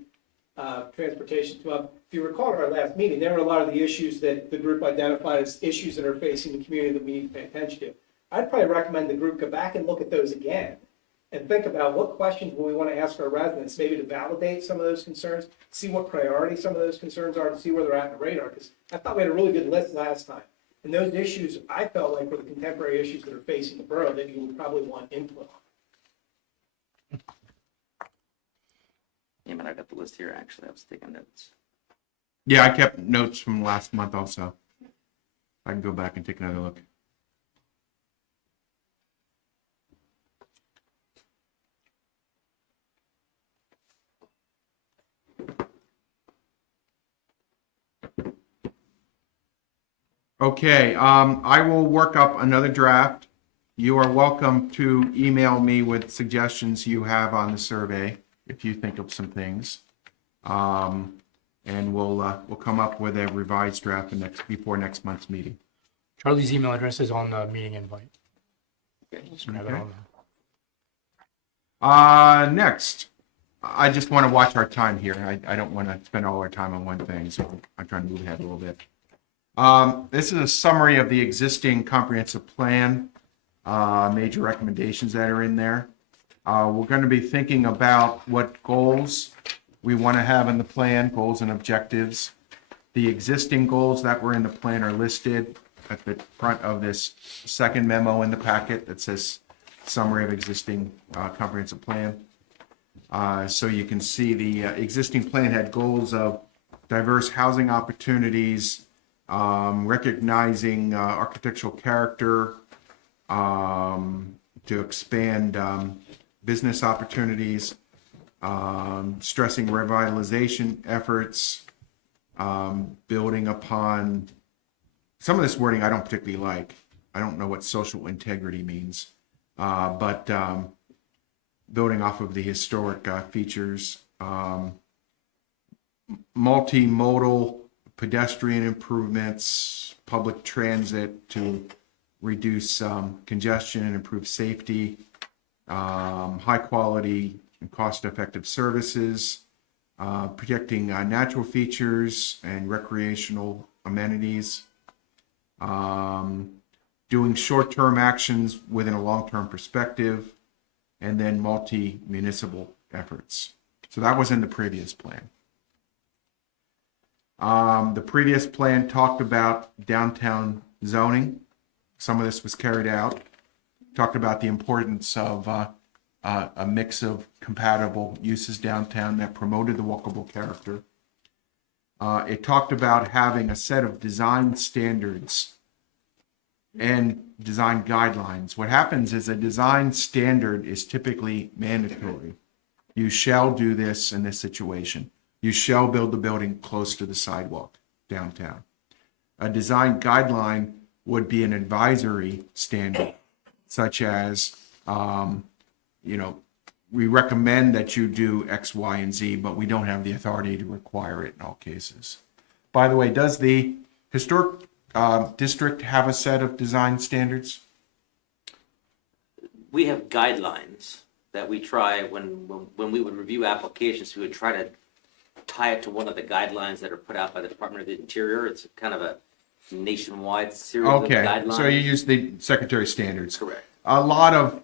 transportation come up. If you recall at our last meeting, there were a lot of the issues that the group identified as issues that are facing the community that we need to pay attention to. I'd probably recommend the group go back and look at those again and think about what questions will we want to ask our residents, maybe to validate some of those concerns, see what priority some of those concerns are, to see where they're at in the radar. Because I thought we had a really good list last time. And those issues, I felt like were the contemporary issues that are facing the borough that you would probably want input on. Yeah, man, I got the list here, actually. I was taking notes. Yeah, I kept notes from last month also. I can go back and take another look. Okay, I will work up another draft. You are welcome to email me with suggestions you have on the survey if you think of some things. And we'll come up with a revised draft before next month's meeting. Charlie's email address is on the meeting invite. Just grab it Okay. on there. Next, I just want to watch our time here. I don't want to spend all our time on one thing, so I'm trying to move ahead a little bit. This is a summary of the existing comprehensive plan, major recommendations that are in there. We're going to be thinking about what goals we want to have in the plan, goals and objectives. The existing goals that were in the plan are listed at the front of this second memo in the packet that says summary of existing comprehensive plan. So you can see the existing plan had goals of diverse housing opportunities, recognizing architectural character, to expand business opportunities, stressing revitalization efforts, building upon some of this wording I don't particularly like. I don't know what social integrity means, but building off of the historic features, multimodal pedestrian improvements, public transit to reduce congestion and improve safety, high quality and cost effective services, protecting natural features and recreational amenities, doing short-term actions within a long-term perspective, and then multi-municipal efforts. So that was in the previous plan. The previous plan talked about downtown zoning. Some of this was carried out. Talked about the importance of a mix of compatible uses downtown that promoted the walkable character. It talked about having a set of design standards and design guidelines. What happens is a design standard is typically mandatory. You shall do this in this situation. You shall build the building close to the sidewalk downtown. A design guideline would be an advisory standard, such as, we recommend that you do X, Y, and Z, but we don't have the authority to require it in all cases. By the way, does the historic district have a set of design standards? We have guidelines that we try when we would review applications, we would try to tie it to one of the guidelines that are put out by the Department of the Interior. It's kind of a nationwide series of Okay, guidelines. so you use the Secretary standards. Correct. A lot of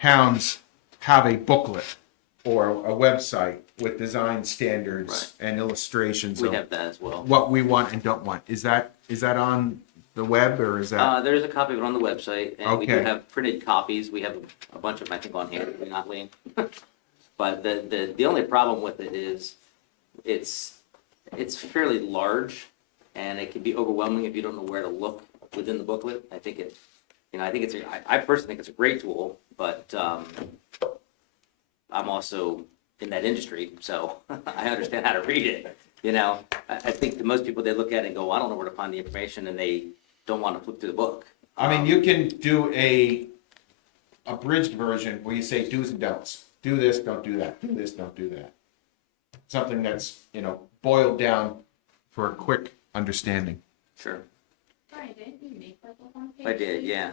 towns have a booklet or a website with design standards and illustrations We of have that as well. what we want and don't want. Is that on the web or is that? There's a copy of it on the website, and we do Okay. have printed copies. We have a bunch of them, I think, on hand, not Lean. But the only problem with it is it's fairly large, and it can be overwhelming if you don't know where to look within the booklet. I personally think it's a great tool, but I'm also in that industry, so I understand how to read it. I think that most people, they look at it and go, I don't know where to find the information, and they don't want to flip through the book. I mean, you can do a abridged version where you say do's and don'ts. Do this, don't do that. Do this, don't do that. Something that's, boiled down for a quick understanding. Sure. Brian, didn't you make like a one-page? I did, yeah.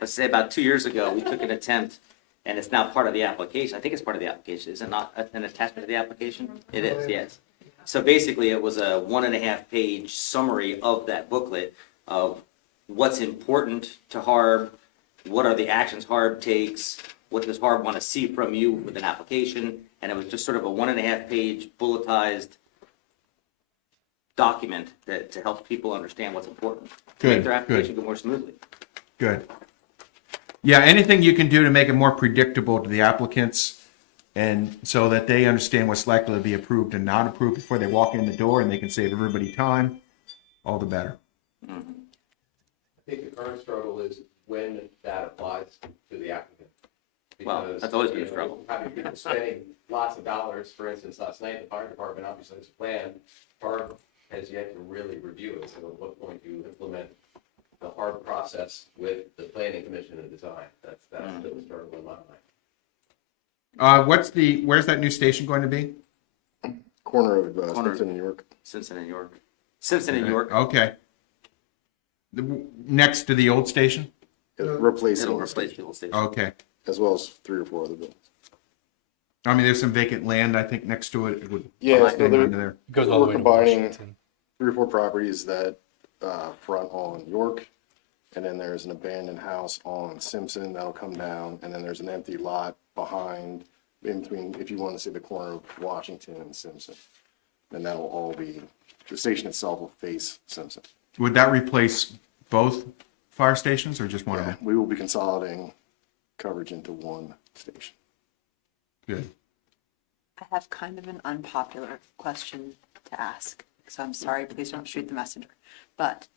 Let's say about 2 years ago, we took an attempt and it's now part of the application. I think it's part of the application. Is it not an attachment to the application? It is, yes. So basically, it was a 1.5-page summary of that booklet of what's important to HARB, what are the actions HARB takes, what does HARB want to see from you with an application, and it was just sort of a 1.5-page bulletized document that, to help people understand what's important. To make Good, their application good. go more smoothly. Good. Yeah, anything you can do to make it more predictable to the applicants and so that they understand what's likely to be approved and not approved before they walk in the door and they can save everybody time, all the better. I think the current struggle is when that applies to the applicant. Well, Because, that's always been a you know, struggle. Having people spending lots of dollars, for instance, last night, the fire department obviously has a plan. HARB has yet to really review it, so at what point do you implement the HARB process with the planning commission and design? That's still a struggle in my mind. Where's that new station going to be? Corner of Corner. Stimson and York. Simpson and York. Simpson and York. Okay. Next to the old station? Replacing It'll the replace station, the old station. Okay. as well as 3 or 4 other buildings. I mean, there's some vacant land, I think, next to it. It would Yeah, probably so hang there- under there. It goes all the We're way to combining Washington. 3 or 4 properties that front on York, and then there's an abandoned house on Simpson that'll come down, and then there's an empty lot behind, in between, if you want to see the corner of Washington and Simpson. And that'll all be, the station itself will face Simpson. Would that replace both fire stations or just one of them? We will be consolidating coverage into one station. Good. I have kind of an unpopular question to ask, so I'm sorry, please don't shoot the messenger. But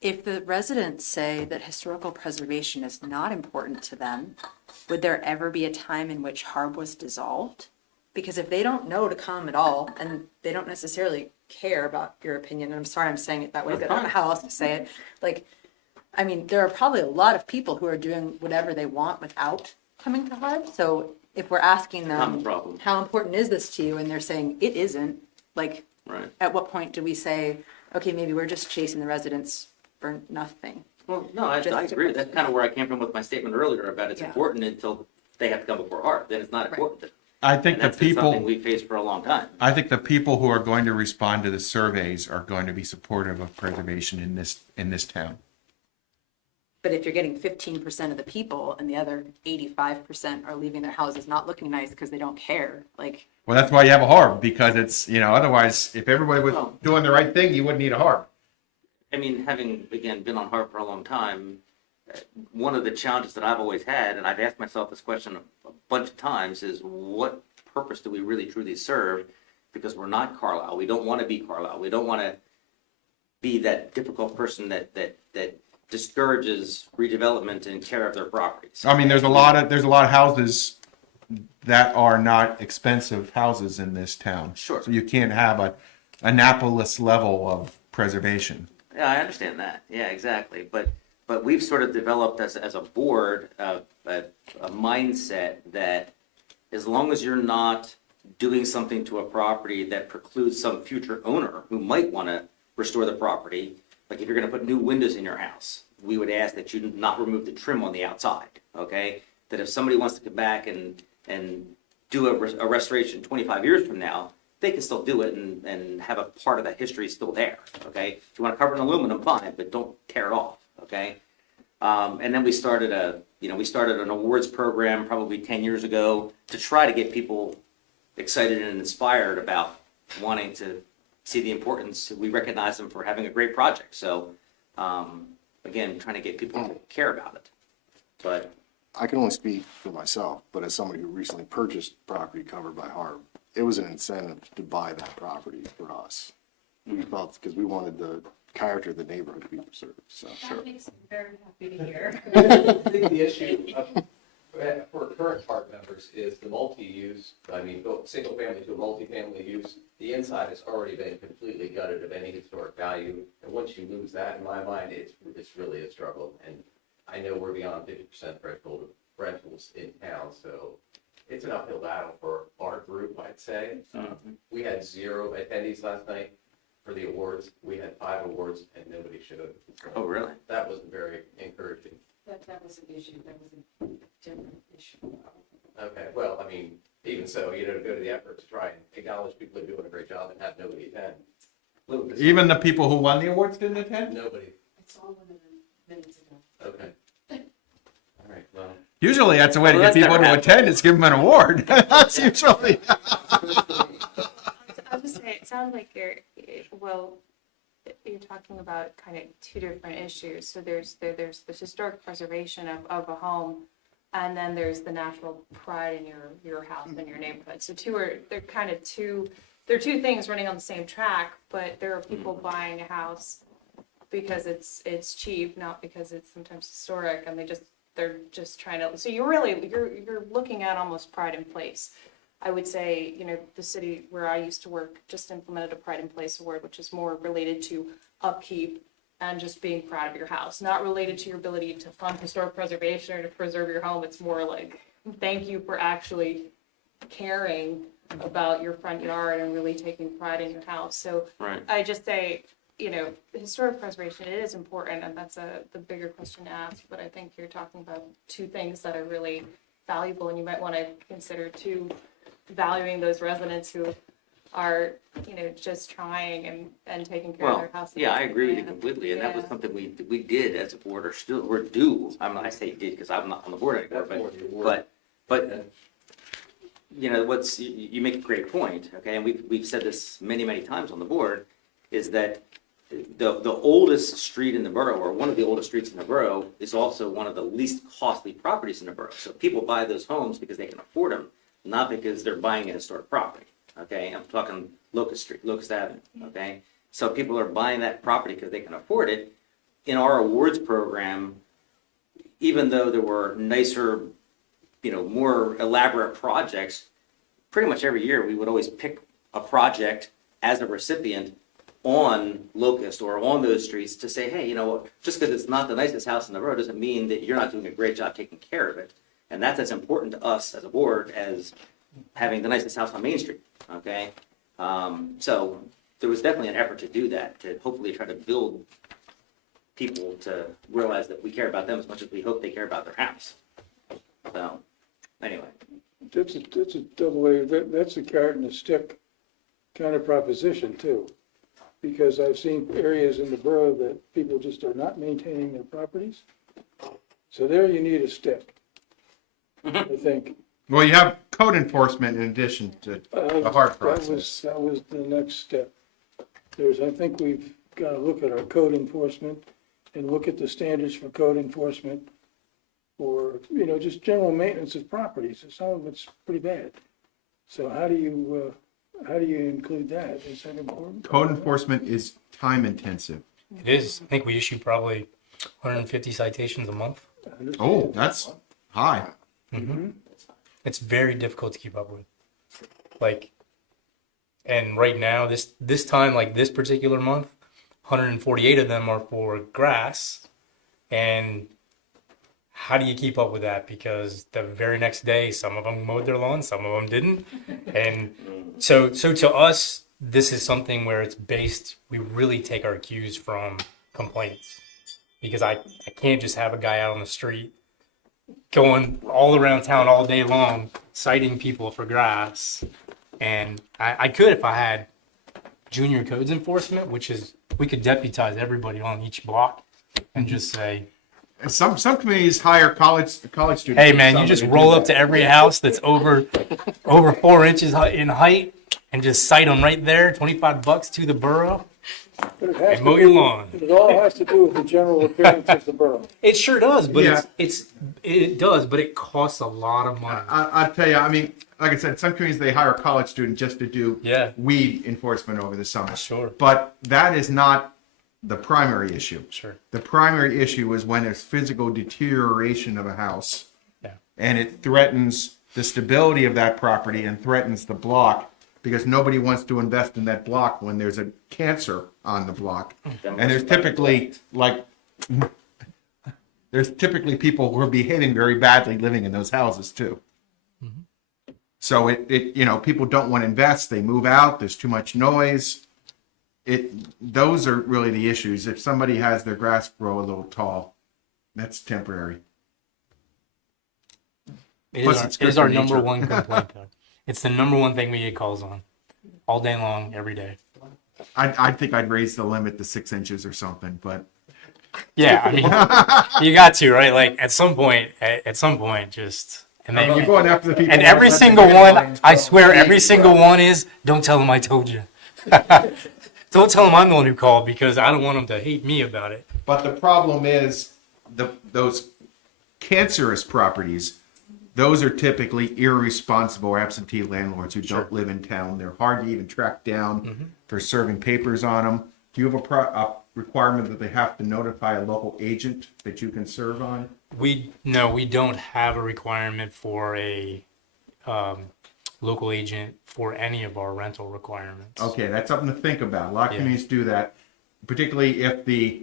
if the residents say that historical preservation is not important to them, would there ever be a time in which HARB was dissolved? Because if they don't know to come at all, and they don't necessarily care about your opinion, and I'm sorry I'm saying it that way, but I don't know how else to say it, like, I mean, there are probably a lot of people who are doing whatever they want without coming to HARB, so if we're asking Common them, problem. how important is this to you, and they're saying it isn't, like, Right. at what point do we say, okay, maybe we're just chasing the residents for nothing? Well, no, I Just- agree. That's kind of where I came from with my statement earlier about it's Yeah. important until they have to come before HARB, then it's not Right. important. I think And the that's been something people, we faced for a long time. I think the people who are going to respond to the surveys are going to be supportive of preservation in this town. But if you're getting 15% of the people and the other 85% are leaving their houses not looking nice because they don't care, like, Well, that's why you have a HARB, because it's, otherwise, if everybody was Well- doing the right thing, you wouldn't need a HARB. I mean, having, again, been on HARB for a long time, one of the challenges that I've always had, and I've asked myself this question a bunch of times, is what purpose do we really truly serve? Because we're not Carlisle. We don't want to be Carlisle. We don't want to be that difficult person that discourages redevelopment and care of their properties. I mean, there's a lot of houses that are not expensive houses in this town. Sure. So you can't have a Annapolis level of preservation. Yeah, I understand that. Yeah, exactly. But we've sort of developed as a board, a mindset that as long as you're not doing something to a property that precludes some future owner who might want to restore the property, like if you're going to put new windows in your house, we would ask that you not remove the trim on the outside, okay? That if somebody wants to come back and do a restoration 25 years from now, they can still do it and have a part of that history still there, okay? If you want to cover it in aluminum, fine, but don't tear it off, okay? And then we started an awards program probably 10 years ago to try to get people excited and inspired about wanting to see the importance. We recognize them for having a great project. So, again, trying to get people to care about it. But I can only speak for myself, but as somebody who recently purchased property covered by HARB, it was an incentive to buy that property for us. We felt, because we wanted the character of the neighborhood to be preserved, so. That makes me very happy to hear. I think the issue for current park members is the multi-use, I mean, go single family to a multi-family use. The inside has already been completely gutted of any historic value. And once you lose that, in my mind, it's really a struggle. And I know we're beyond 50% threshold of rentals in town, so it's an uphill battle for our group, I'd say. We had 0 attendees last night for the awards. We had 5 awards and nobody showed. So oh, really? that wasn't very encouraging. That was an issue, that was a different issue. Okay, well, I mean, even so, you know, to go to the effort to try and acknowledge people who are doing a great job and have nobody attend. Little dis- Even the people who won the awards didn't attend? Nobody, It's all minutes ago. okay. All right, well. Usually that's the way to Well, get that's people never to happened. attend, is give them an award. That's usually. I was just saying, it sounds like you're talking about kind of two different issues. So there's this historic preservation of a home, and then there's the natural pride in your house and your neighborhood. So they're two things running on the same track, but there are people buying a house because it's cheap, not because it's sometimes historic, and they're just trying to, so you're looking at almost pride in place. I would say, you know, the city where I used to work just implemented a Pride in Place award, which is more related to upkeep and just being proud of your house, not related to your ability to fund historic preservation or to preserve your home. It's more like, thank you for actually caring about your front yard and really taking pride in your house. So Right. I just say, you know, historic preservation, it is important, and that's the bigger question to ask, but I think you're talking about two things that are really valuable, and you might want to consider too, valuing those residents who are, you know, just trying and taking care of Well, their house. the yeah, best I they agree with you can. completely, and that was Yeah. something we did as a board, or still, we're due. I say did because I'm not on the board anymore, That's more the award. but, you know, you make a great point, okay, and we've said this many, many times on the board, is that the oldest street in the borough, or one of the oldest streets in the borough, is also one of the least costly properties in the borough. So people buy those homes because they can afford them, not because they're buying a historic property, okay? I'm talking Locust Street, Locust Avenue, okay? So people are buying that property because they can afford it. In our awards program, even though there were nicer, you know, more elaborate projects, pretty much every year, we would always pick a project as a recipient on Locust or on those streets to say, hey, you know, just because it's not the nicest house in the road doesn't mean that you're not doing a great job taking care of it. And that's as important to us as a board as having the nicest house on Main Street, okay? So there was definitely an effort to do that, to hopefully try to build people to realize that we care about them as much as we hope they care about their house. So, anyway. That's a double-edged, that's a carrot and a stick kind of proposition too. Because I've seen areas in the borough that people just are not maintaining their properties. So there you need a stick, I think. Well, you have code enforcement in addition to the hard process. That was the next step. I think we've got to look at our code enforcement and look at the standards for code enforcement for, you know, just general maintenance of properties. Some of it's pretty bad. So how do you include that? Is that important? Code enforcement is time intensive. It is. I think we issue probably 150 citations a month. Oh, that's high. It's very difficult to keep up with. Like, and right now, this time, like this particular month, 148 of them are for grass. And how do you keep up with that? Because the very next day, some of them mowed their lawn, some of them didn't. And so to us, this is something where it's based, we really take our cues from complaints. Because I can't just have a guy out on the street going all around town all day long, citing people for grass. And I could if I had junior codes enforcement, which is, we could deputize everybody on each block and just say, And some communities hire college students. hey man, you just roll up to every house that's over 4 inches in height and just cite them right there, $25 to the borough, But it has and mow to your do- lawn. It all has to do with the general appearance of the borough. It sure does, but Yeah. it does, but it costs a lot of money. I'll tell you, I mean, like I said, some communities, they hire a college student just to do Yeah. weed enforcement over the summer. Sure. But that is not the primary issue. Sure. The primary issue is when there's physical deterioration of a house. Yeah. And it threatens the stability of that property and threatens the block, because nobody wants to invest in that block when there's a cancer on the block. And there's typically people who are behaving very badly living in those houses too. So people don't want to invest, they move out, there's too much noise. Those are really the issues. If somebody has their grass grow a little tall, that's temporary. Plus, It is our number one complaint though. It's the number one thing we get calls on all day long, every day. I think I'd raise the limit to 6 inches or something, but Yeah, I mean, you got to, right? Like at some point, just and I mean, they, you're going after the people. and that every let the single one, dandelions I grow. swear, every single one is, don't tell them I told you. Don't tell them I'm the one who called because I don't want them to hate me about it. But the problem is those cancerous properties, those are typically irresponsible absentee landlords who don't live in town. They're hard to even track down for serving papers on them. Do you have a requirement that they have to notify a local agent that you can serve on? We don't have a requirement for a local agent for any of our rental requirements. Okay, that's something to think about. A lot of Yeah. communities do that, particularly if the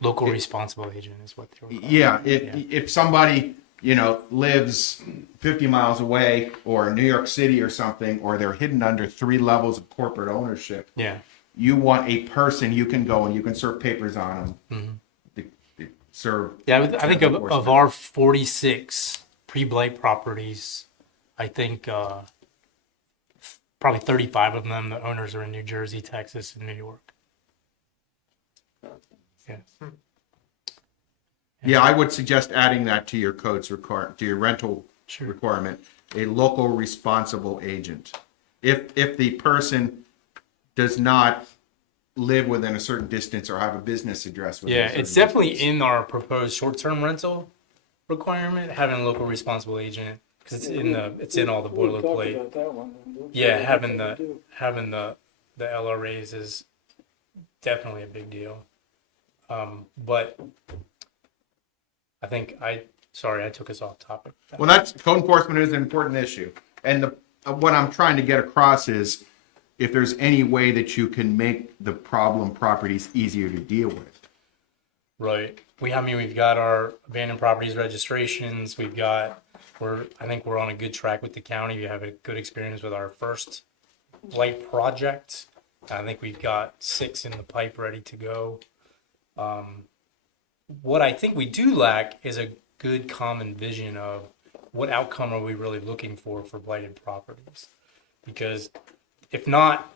Local responsible agent is what they require. yeah, if somebody, lives 50 miles away or New York City or something, or they're hidden under 3 levels of corporate ownership, Yeah. you want a person you can go and you can serve papers on them. To serve. Yeah, I think of enforcement. our 46 pre-blight properties, I think probably 35 of them, the owners are in New Jersey, Texas, and New York. Yeah. Yeah, I would suggest adding that to your codes to your rental Sure. requirement, a local responsible agent. If the person does not live within a certain distance or have a business address within a Yeah, certain it's definitely distance. in our proposed short-term rental requirement, having a local responsible agent, because it's in all the We talked boilerplate. about that one. Yeah, having What we do. the LRAs is definitely a big deal. But I think sorry, I took us off topic. Well, code enforcement is an important issue. And what I'm trying to get across is if there's any way that you can make the problem properties easier to deal with. Right. We've got our abandoned properties registrations. I think we're on a good track with the county. We have a good experience with our first blight project. I think we've got 6 in the pipe ready to go. What I think we do lack is a good common vision of what outcome are we really looking for blighted properties? Because if not,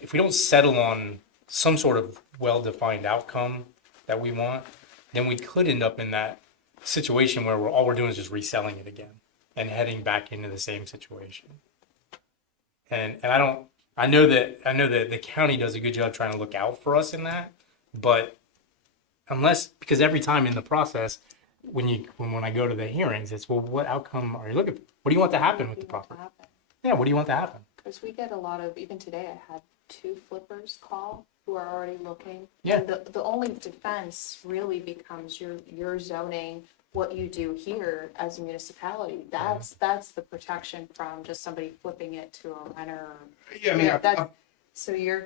if we don't settle on some sort of well-defined outcome that we want, then we could end up in that situation where all we're doing is just reselling it again and heading back into the same situation. And I know that the county does a good job trying to look out for us in that, but because every time in the process, when I go to the hearings, it's, well, what outcome are you looking for? What do you want to happen with the property? Yeah, what do you want to happen? Because we get a lot of, even today, I had 2 flippers call who are already looking. Yeah. And the only defense really becomes your zoning, what you do here as a municipality. That's the protection from just somebody flipping it to a renter. Yeah, I mean, So you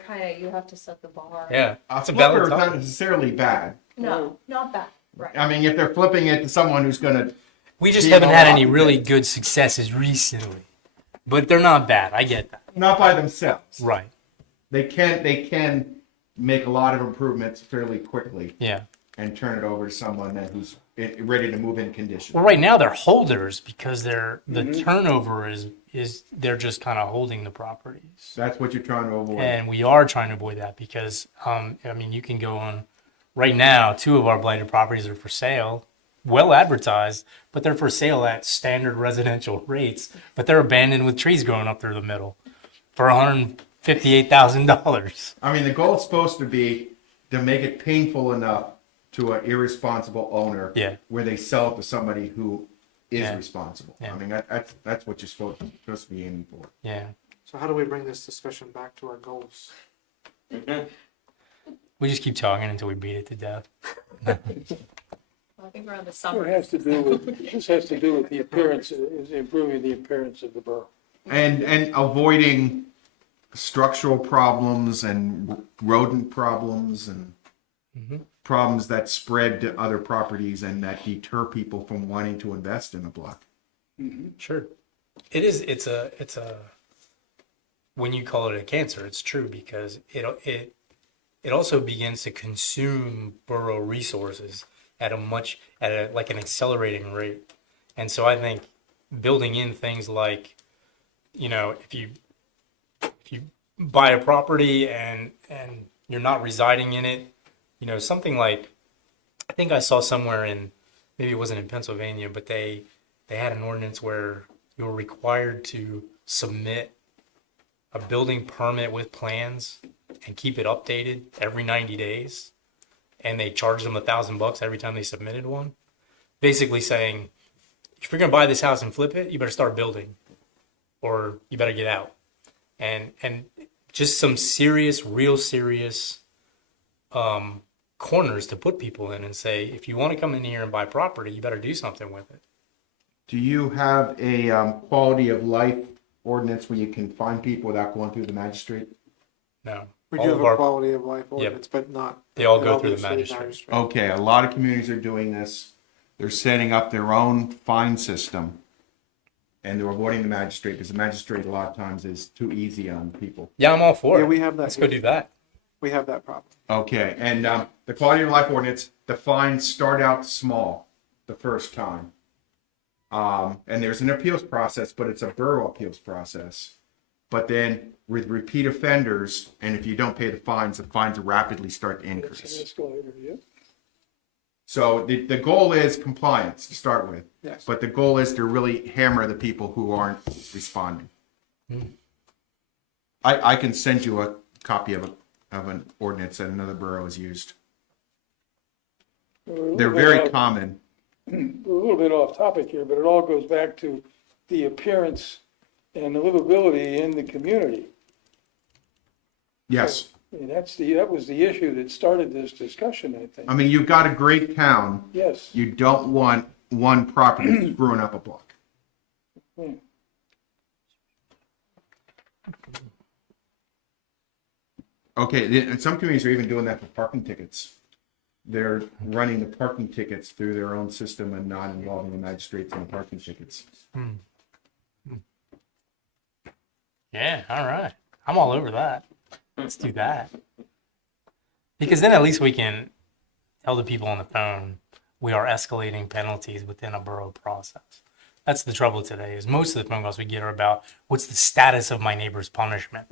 have to set the bar. Yeah, a it's a flipper valid is not topic. necessarily bad. No, not that, right. I mean, if they're flipping it to someone who's gonna, We just See, haven't had all any of really it. good successes recently, but they're not bad. I get that. not by themselves. Right. They can make a lot of improvements fairly quickly Yeah. and turn it over to someone who's ready to move in condition. Well, right now they're holders because the turnover is they're just kind of holding the properties. That's what you're trying to avoid. And we are trying to avoid that because, you can go on, right now, 2 of our blighted properties are for sale, well advertised, but they're for sale at standard residential rates, but they're abandoned with trees growing up through the middle for $158,000. I mean, the goal is supposed to be to make it painful enough to an irresponsible owner Yeah. where they sell it to somebody who is Yeah. responsible. Yeah. I mean, that's what you're supposed to be aiming for. Yeah. So how do we bring this discussion back to our goals? We just keep talking until we beat it to death. I think we're on the This summer. has to do with the appearance, is improving the appearance of the borough. And avoiding structural problems and rodent problems and problems that spread to other properties and that deter people from wanting to invest in a block. Sure. It's a, when you call it a cancer, it's true because it also begins to consume borough resources at an accelerating rate. And so I think building in things like, if you buy a property and you're not residing in it, something like, I think I saw somewhere in, maybe it wasn't in Pennsylvania, but they had an ordinance where you were required to submit a building permit with plans and keep it updated every 90 days. And they charged them $1,000 every time they submitted one. Basically saying, if you're going to buy this house and flip it, you better start building or you better get out. And just some real serious corners to put people in and say, if you want to come in here and buy property, you better do something with it. Do you have a quality of life ordinance where you can find people without going through the magistrate? No. We All do of have a our- quality of life ordinance, but not. They all it go through goes the magistrate. Okay, a lot of communities are doing this. They're setting up their own fine system. And they're avoiding the magistrate because the magistrate a lot of times is too easy on people. Yeah, I'm all for Yeah, it. we have that. Let's go do that. We have that problem. Okay, and the quality of life ordinance, the fines start out small the first time. And there's an appeals process, but it's a borough appeals process. But then with repeat offenders, and if you don't pay the fines rapidly start to It's an increase. escalator, yeah. So the goal is compliance to start with. Yes. But the goal is to really hammer the people who aren't responding. I can send you a copy of an ordinance that another borough has used. They're very common. We're a little bit off topic here, but it all goes back to the appearance and the livability in the community. Yes. I mean, that was the issue that started this discussion, I think. I mean, you've got a great town. Yes. You don't want one property screwing up a block. Hmm. Okay, and some communities are even doing that for parking tickets. They're running the parking tickets through their own system and not involving the magistrates in the parking tickets. Yeah, all right. I'm all over that. Let's do that. Because then at least we can tell the people on the phone we are escalating penalties within a borough process. That's the trouble today, is most of the phone calls we get are about what's the status of my neighbor's punishment.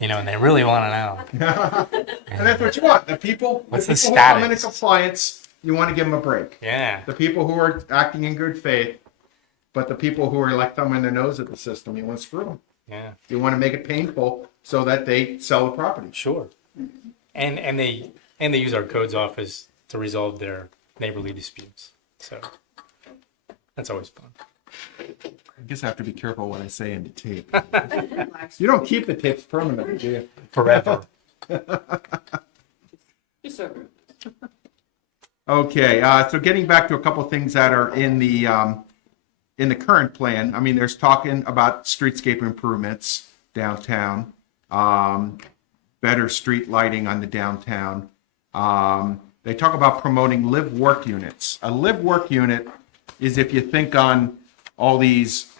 And they really want to know. And that's what you want. The people What's who the come into status? compliance, you want to give them a break. Yeah. The people who are acting in good faith, but the people who are like thumbing their nose at the system, you want to screw them. Yeah. You want to make it painful so that they sell the property. Sure. And they use our codes office to resolve their neighborly disputes. So that's always fun. I guess I have to be careful what I say in the tape. You don't keep the tapes permanently, do you? Forever. Okay, so getting back to a couple of things that are in the current plan. I mean, there's talking about streetscape improvements downtown, better street lighting on the downtown. They talk about promoting live-work units. A live-work unit is if you think on all these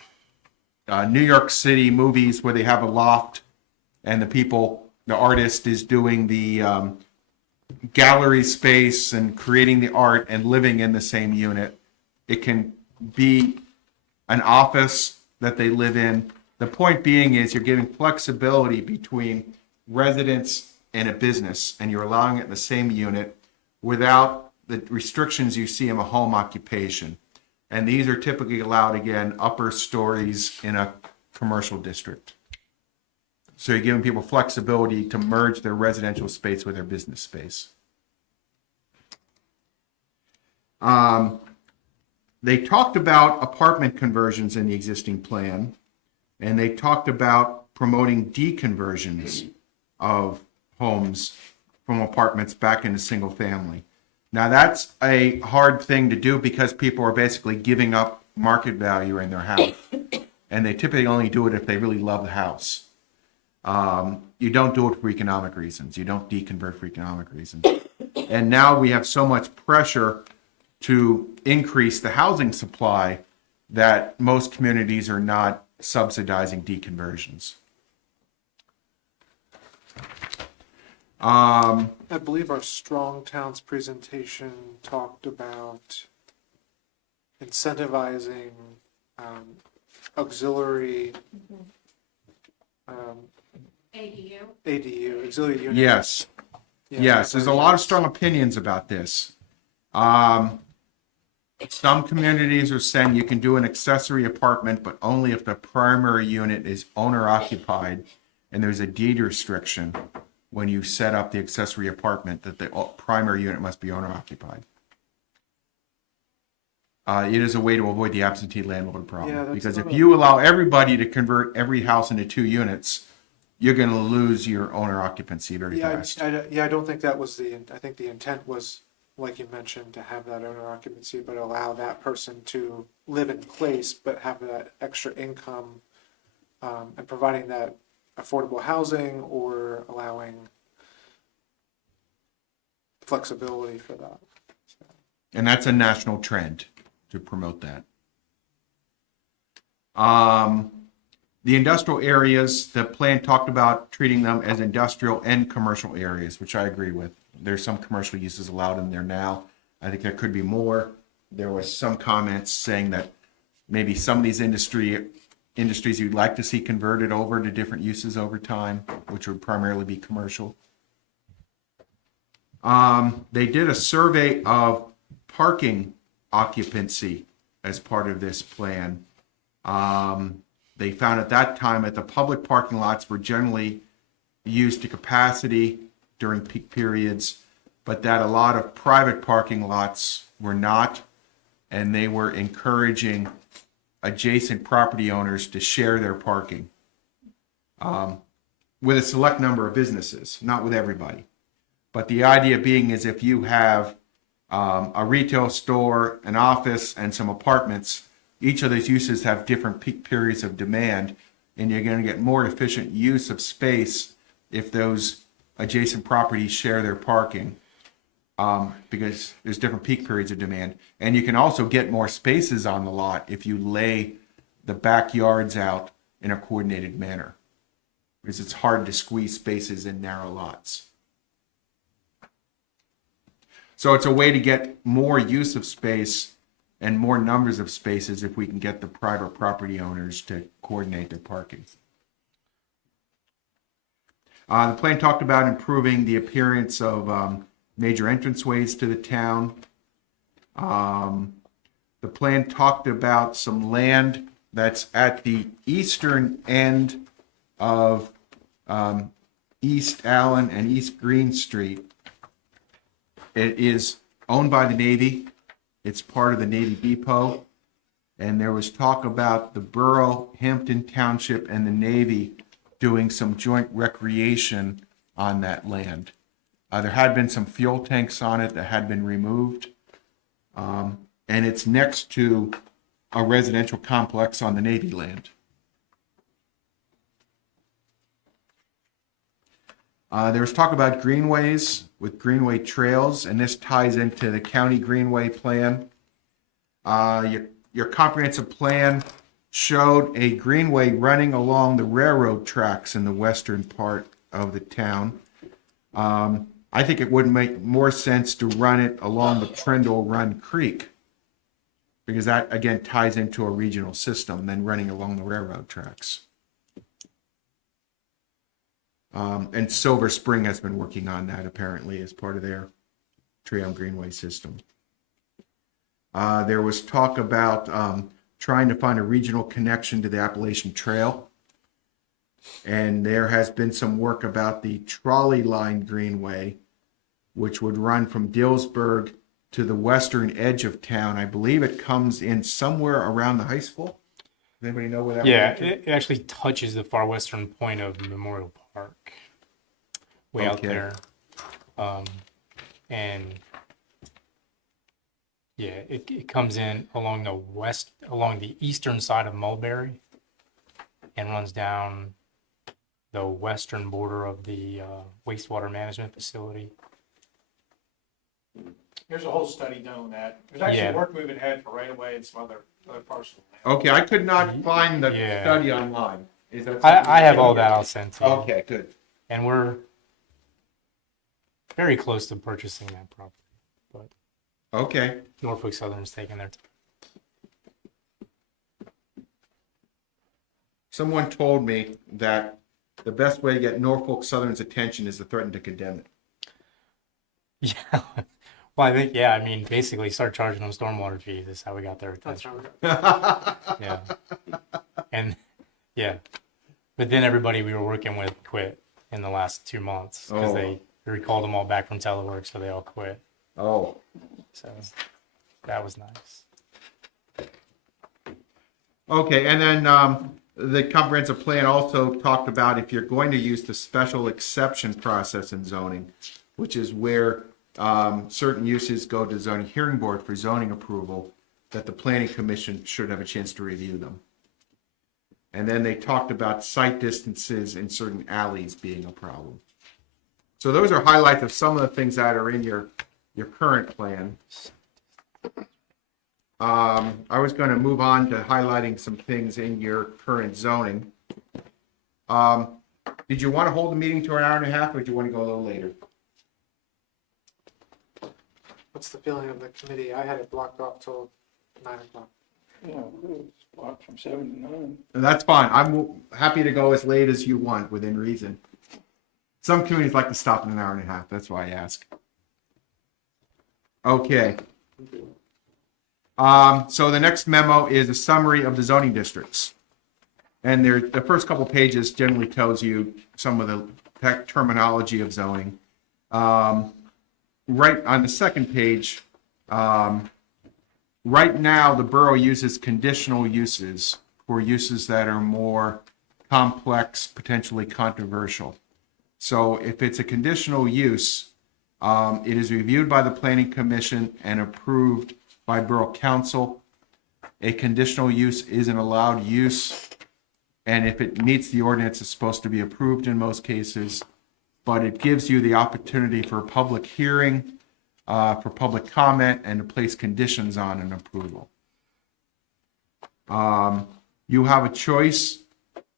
New York City movies where they have a loft and the artist is doing the gallery space and creating the art and living in the same unit. It can be an office that they live in. The point being is you're giving flexibility between residents and a business, and you're allowing it in the same unit without the restrictions you see in a home occupation. And these are typically allowed, again, upper stories in a commercial district. So you're giving people flexibility to merge their residential space with their business space. They talked about apartment conversions in the existing plan, and they talked about promoting deconversions of homes from apartments back into single family. Now that's a hard thing to do because people are basically giving up market value in their house. And they typically only do it if they really love the house. You don't do it for economic reasons. You don't deconvert for economic reasons. And now we have so much pressure to increase the housing supply that most communities are not subsidizing deconversions. I believe our Strong Towns presentation talked about incentivizing auxiliary, ADU, auxiliary unit. Yes. Yeah, Yes, there's a lot of strong opinions about this. Some communities are saying you can do an accessory apartment, but only if the primary unit is owner occupied, and there's a deed restriction when you set up the accessory apartment that the primary unit must be owner occupied. It is a way to avoid the absentee landlord Yeah, problem, that's because if another- you allow everybody to convert every house into 2 units, you're going to lose your owner occupancy very Yeah, fast. I don't think that was I think the intent was, like you mentioned, to have that owner occupancy, but allow that person to live in place, but have that extra income, and providing that affordable housing or allowing flexibility for that. And that's a national trend to promote that. The industrial areas, the plan talked about treating them as industrial and commercial areas, which I agree with. There's some commercial uses allowed in there now. I think there could be more. There was some comments saying that maybe some of these industries you'd like to see converted over to different uses over time, which would primarily be commercial. They did a survey of parking occupancy as part of this plan. They found at that time that the public parking lots were generally used to capacity during peak periods, but that a lot of private parking lots were not, and they were encouraging adjacent property owners to share their parking with a select number of businesses, not with everybody. But the idea being is if you have a retail store, an office, and some apartments, each of those uses have different peak periods of demand, and you're going to get more efficient use of space if those adjacent properties share their parking, because there's different peak periods of demand. And you can also get more spaces on the lot if you lay the backyards out in a coordinated manner, because it's hard to squeeze spaces in narrow lots. So it's a way to get more use of space and more numbers of spaces if we can get the private property owners to coordinate their parking. The plan talked about improving the appearance of major entranceways to the town. The plan talked about some land that's at the eastern end of East Allen and East Green Street. It is owned by the Navy. It's part of the Navy Depot. And there was talk about the borough, Hampton Township, and the Navy doing some joint recreation on that land. There had been some fuel tanks on it that had been removed. And it's next to a residential complex on the Navy land. There was talk about greenways with greenway trails, and this ties into the county greenway plan. Your comprehensive plan showed a greenway running along the railroad tracks in the western part of the town. I think it would make more sense to run it along the Trindle Run Creek, because that, again, ties into a regional system than running along the railroad tracks. And Silver Spring has been working on that, apparently, as part of their Trail Greenway system. There was talk about trying to find a regional connection to the Appalachian Trail. And there has been some work about the trolley line greenway, which would run from Dillsburg to the western edge of town. I believe it comes in somewhere around the high school. Does anybody know where that Yeah, would enter? it actually touches the far western point of Memorial Park, way out Okay. there. And yeah, it comes in along the eastern side of Mulberry and runs down the western border of the wastewater management facility. There's a whole study done on that. There's Yeah. actually work moving ahead for right away and some other parcels. Okay, I could not find the Yeah. study online. Is that something I have you all can- that I'll send to you. Okay, good. And we're very close to purchasing that property. But Okay. Norfolk Southern's taking their time. someone told me that the best way to get Norfolk Southern's attention is to threaten to condemn it. Yeah. Well, I think, yeah, I mean, basically start charging them stormwater fees is how we got their That's attention. how Yeah. And yeah. But then everybody we were working with quit in the last 2 months because Oh. they recalled them all back from telework, so they all quit. Oh, So that was nice. okay, and then the comprehensive plan also talked about if you're going to use the special exception process in zoning, which is where certain uses go to zoning hearing board for zoning approval, that the planning commission should have a chance to review them. And then they talked about site distances in certain alleys being a problem. So those are highlights of some of the things that are in your current plan. I was going to move on to highlighting some things in your current zoning. Did you want to hold the meeting to an hour and a half, or do you want to go a little later? What's the feeling of the committee? I had it blocked off till 9 o'clock. Yeah, it's blocked from 7 to 9. That's fine. I'm happy to go as late as you want, within reason. Some communities like to stop in an hour and a half. That's why I ask. Okay. So the next memo is a summary of the zoning districts. And the first couple pages generally tells you some of the terminology of zoning. Right on the second page, right now the borough uses conditional uses for uses that are more complex, potentially controversial. So if it's a conditional use, it is reviewed by the planning commission and approved by borough council. A conditional use is an allowed use, and if it meets the ordinance, it's supposed to be approved in most cases, but it gives you the opportunity for a public hearing, for public comment, and to place conditions on an approval. You have a choice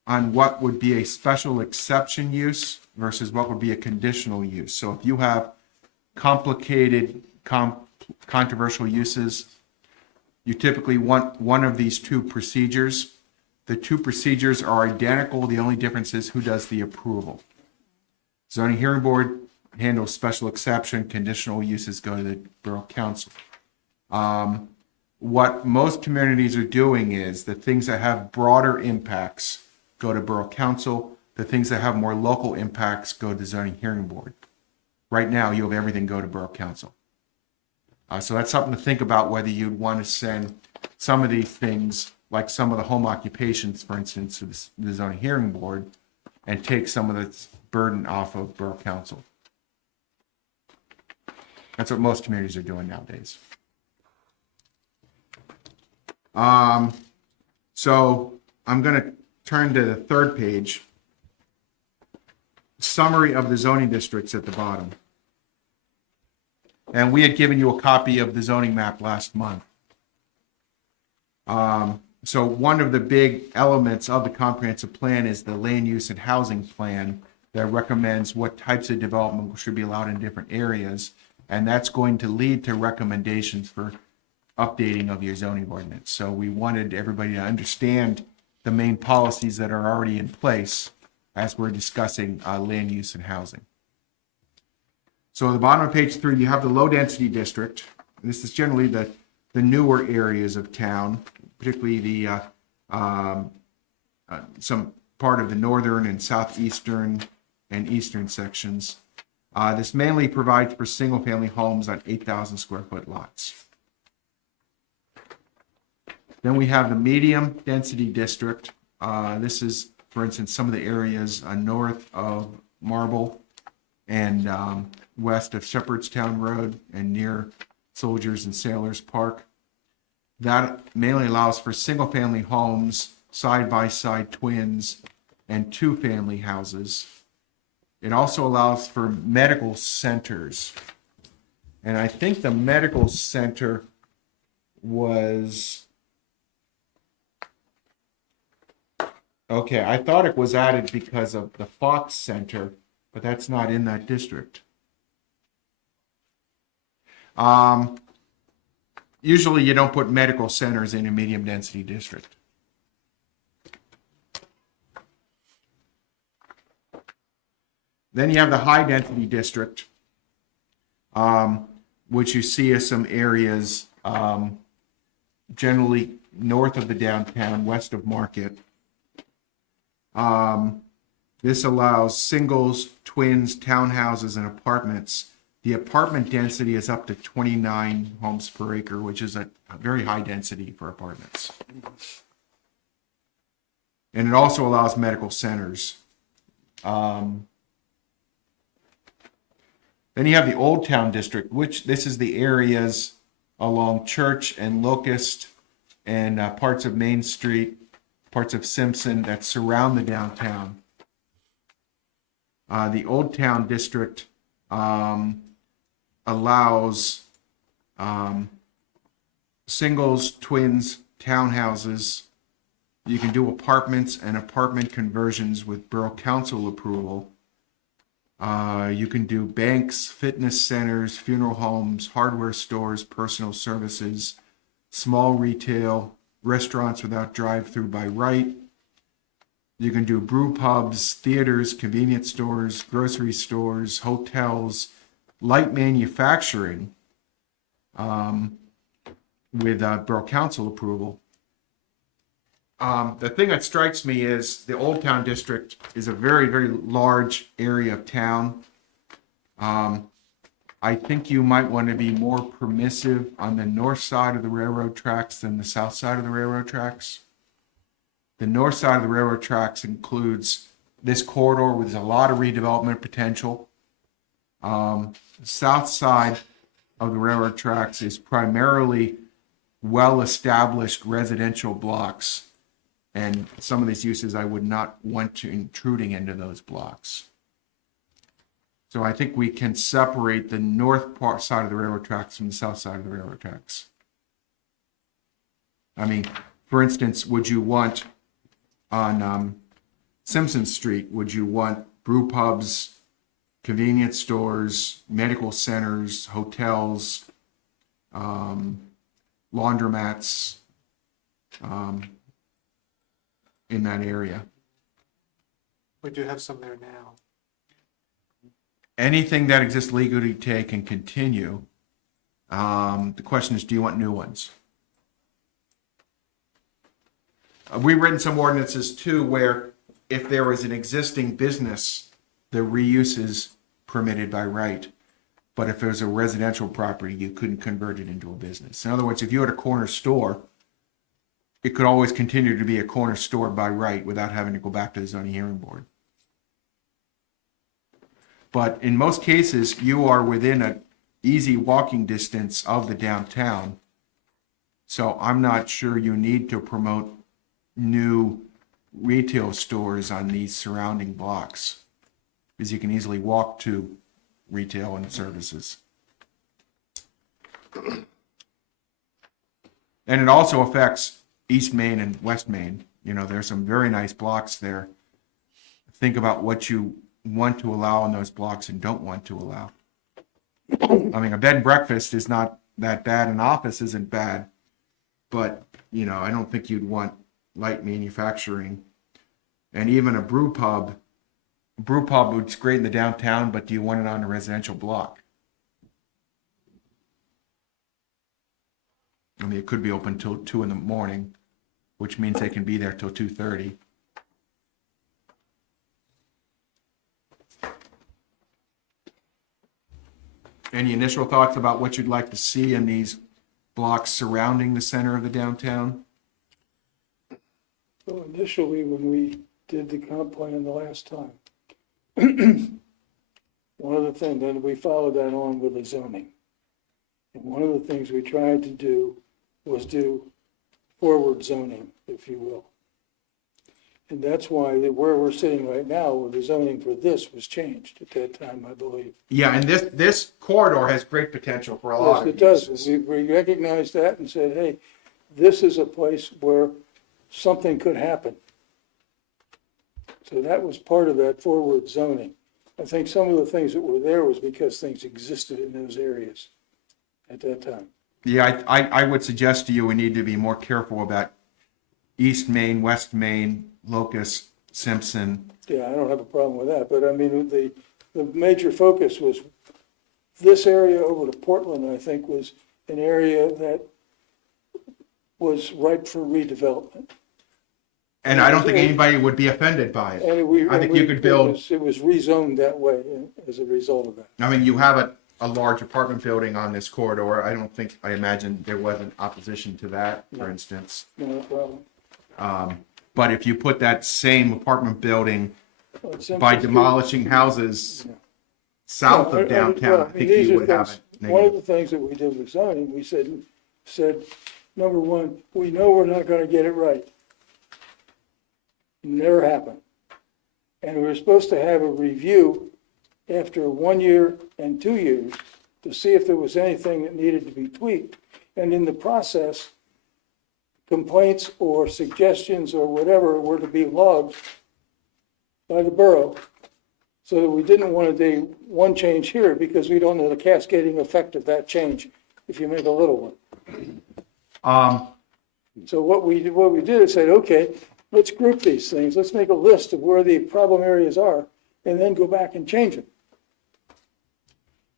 on what would be a special exception use versus what would be a conditional use. So if you have complicated, controversial uses, you typically want one of these two procedures. The two procedures are identical. The only difference is who does the approval. Zoning hearing board handles special exception. Conditional uses go to the borough council. What most communities are doing is the things that have broader impacts go to borough council. The things that have more local impacts go to the zoning hearing board. Right now, you have everything go to borough council. So that's something to think about, whether you'd want to send some of these things, like some of the home occupations, for instance, to the zoning hearing board, and take some of the burden off of borough council. That's what most communities are doing nowadays. So I'm going to turn to the third page. Summary of the zoning districts at the bottom. And we had given you a copy of the zoning map last month. So one of the big elements of the comprehensive plan is the land use and housing plan that recommends what types of development should be allowed in different areas. And that's going to lead to recommendations for updating of your zoning ordinance. So we wanted everybody to understand the main policies that are already in place as we're discussing land use and housing. So at the bottom of page 3, you have the low density district. This is generally the newer areas of town, particularly the some part of the northern and southeastern and eastern sections. This mainly provides for single family homes on 8,000 square foot lots. Then we have the medium density district. This is, for instance, some of the areas north of Marble and west of Shepherdstown Road and near Soldiers and Sailors Park. That mainly allows for single-family homes, side-by-side twins, and two-family houses. It also allows for medical centers. And I think the medical center was... Okay, I thought it was added because of the Fox Center, but that's not in that district. Usually you don't put medical centers in a medium density district. Then you have the high density district, which you see as some areas generally north of the downtown, west of Market. This allows singles, twins, townhouses, and apartments. The apartment density is up to 29 homes per acre, which is a very high density for apartments. And it also allows medical centers. Then you have the Old Town District, which this is the areas along Church and Locust and parts of Main Street, parts of Simpson that surround the downtown. The Old Town District allows singles, twins, townhouses. You can do apartments and apartment conversions with Borough Council approval. You can do banks, fitness centers, funeral homes, hardware stores, personal services, small retail, restaurants without drive-through by right. You can do brew pubs, theaters, convenience stores, grocery stores, hotels, light manufacturing with Borough Council approval. The thing that strikes me is the Old Town District is a very, very large area of town. I think you might want to be more permissive on the north side of the railroad tracks than the south side of the railroad tracks. The north side of the railroad tracks includes this corridor with a lot of redevelopment potential. The south side of the railroad tracks is primarily well-established residential blocks. And some of these uses I would not want to intruding into those blocks. So I think we can separate the north part side of the railroad tracks from the south side of the railroad tracks. I mean, for instance, would you want on Simpson Street, would you want brew pubs, convenience stores, medical centers, hotels, laundromats, in that area? We do have some there now. Anything that exists legally today can continue. The question is, do you want new ones? We've written some ordinances too where if there was an existing business, the reuse is permitted by right. But if there's a residential property, you couldn't convert it into a business. In other words, if you had a corner store, it could always continue to be a corner store by right without having to go back to the zoning hearing board. But in most cases, you are within an easy walking distance of the downtown. So I'm not sure you need to promote new retail stores on these surrounding blocks, because you can easily walk to retail and services. And it also affects East Main and West Main. You know, there's some very nice blocks there. Think about what you want to allow in those blocks and don't want to allow. I mean, a bed and breakfast is not that bad. An office isn't bad. But, you know, I don't think you'd want light manufacturing. And even a brew pub would great in the downtown, but do you want it on a residential block? I mean, it could be open till 2 in the morning, which means they can be there till 2:30. Any initial thoughts about what you'd like to see in these blocks surrounding the center of the downtown? So initially, when we did the comp plan the last time, one of the things, then we followed that on with the zoning. And one of the things we tried to do was do forward zoning, if you will. And that's why where we're sitting right now with the zoning for this was changed at that time, I believe. Yeah, and this corridor has great potential for a lot Yes, of it does. uses. We recognized that and said, hey, this is a place where something could happen. So that was part of that forward zoning. I think some of the things that were there was because things existed in those areas at that time. Yeah, I would suggest to you we need to be more careful about East Main, West Main, Locust, Simpson. Yeah, I don't have a problem with that, but I mean, the major focus was this area over to Portland, I think, was an area that was ripe for redevelopment. And I don't think anybody would be offended by it. And I think you could build, it was rezoned that way as a result of that. I mean, you have a large apartment building on this corridor. I imagine there wasn't opposition to that, for instance. No problem. But if you put that same apartment building Well, it's by interesting. demolishing houses south No, of downtown, well, I think these you are would have things- it. One of the things that we did with zoning, we said, number one, we know we're not gonna get it right. Never happened. And we were supposed to have a review after 1 year and 2 years to see if there was anything that needed to be tweaked. And in the process, complaints or suggestions or whatever were to be logged by the borough. So that we didn't want to do one change here because we don't know the cascading effect of that change if you make a little one. So what we did is said, okay, let's group these things. Let's make a list of where the problem areas are and then go back and change them.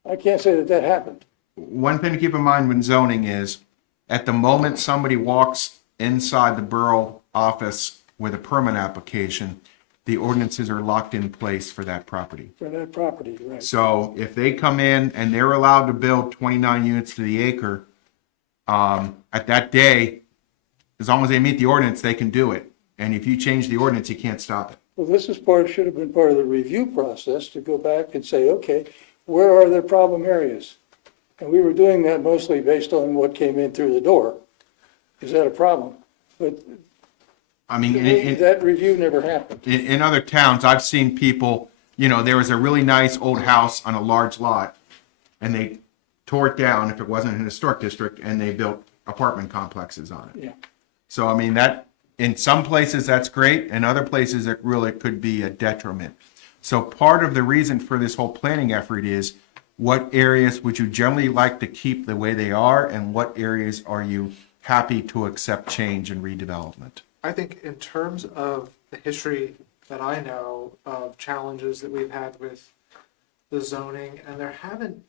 I can't say that that happened. One thing to keep in mind when zoning is, at the moment somebody walks inside the borough office with a permit application, the ordinances are locked in place for that property. For that property, right? So if they come in and they're allowed to build 29 units to the acre, at that day, as long as they meet the ordinance, they can do it. And if you change the ordinance, you can't stop it. Well, this is should have been part of the review process to go back and say, okay, where are their problem areas? And we were doing that mostly based on what came in through the door. Is that a problem? But I mean, that review never happened. in other towns, I've seen people, there was a really nice old house on a large lot, and they tore it down if it wasn't an historic district, and they built apartment complexes on it. Yeah. So, I mean, that, in some places, that's great, and other places, it really could be a detriment. So part of the reason for this whole planning effort is, what areas would you generally like to keep the way they are, and what areas are you happy to accept change and redevelopment? I think in terms of the history that I know of challenges that we've had with the zoning, and there haven't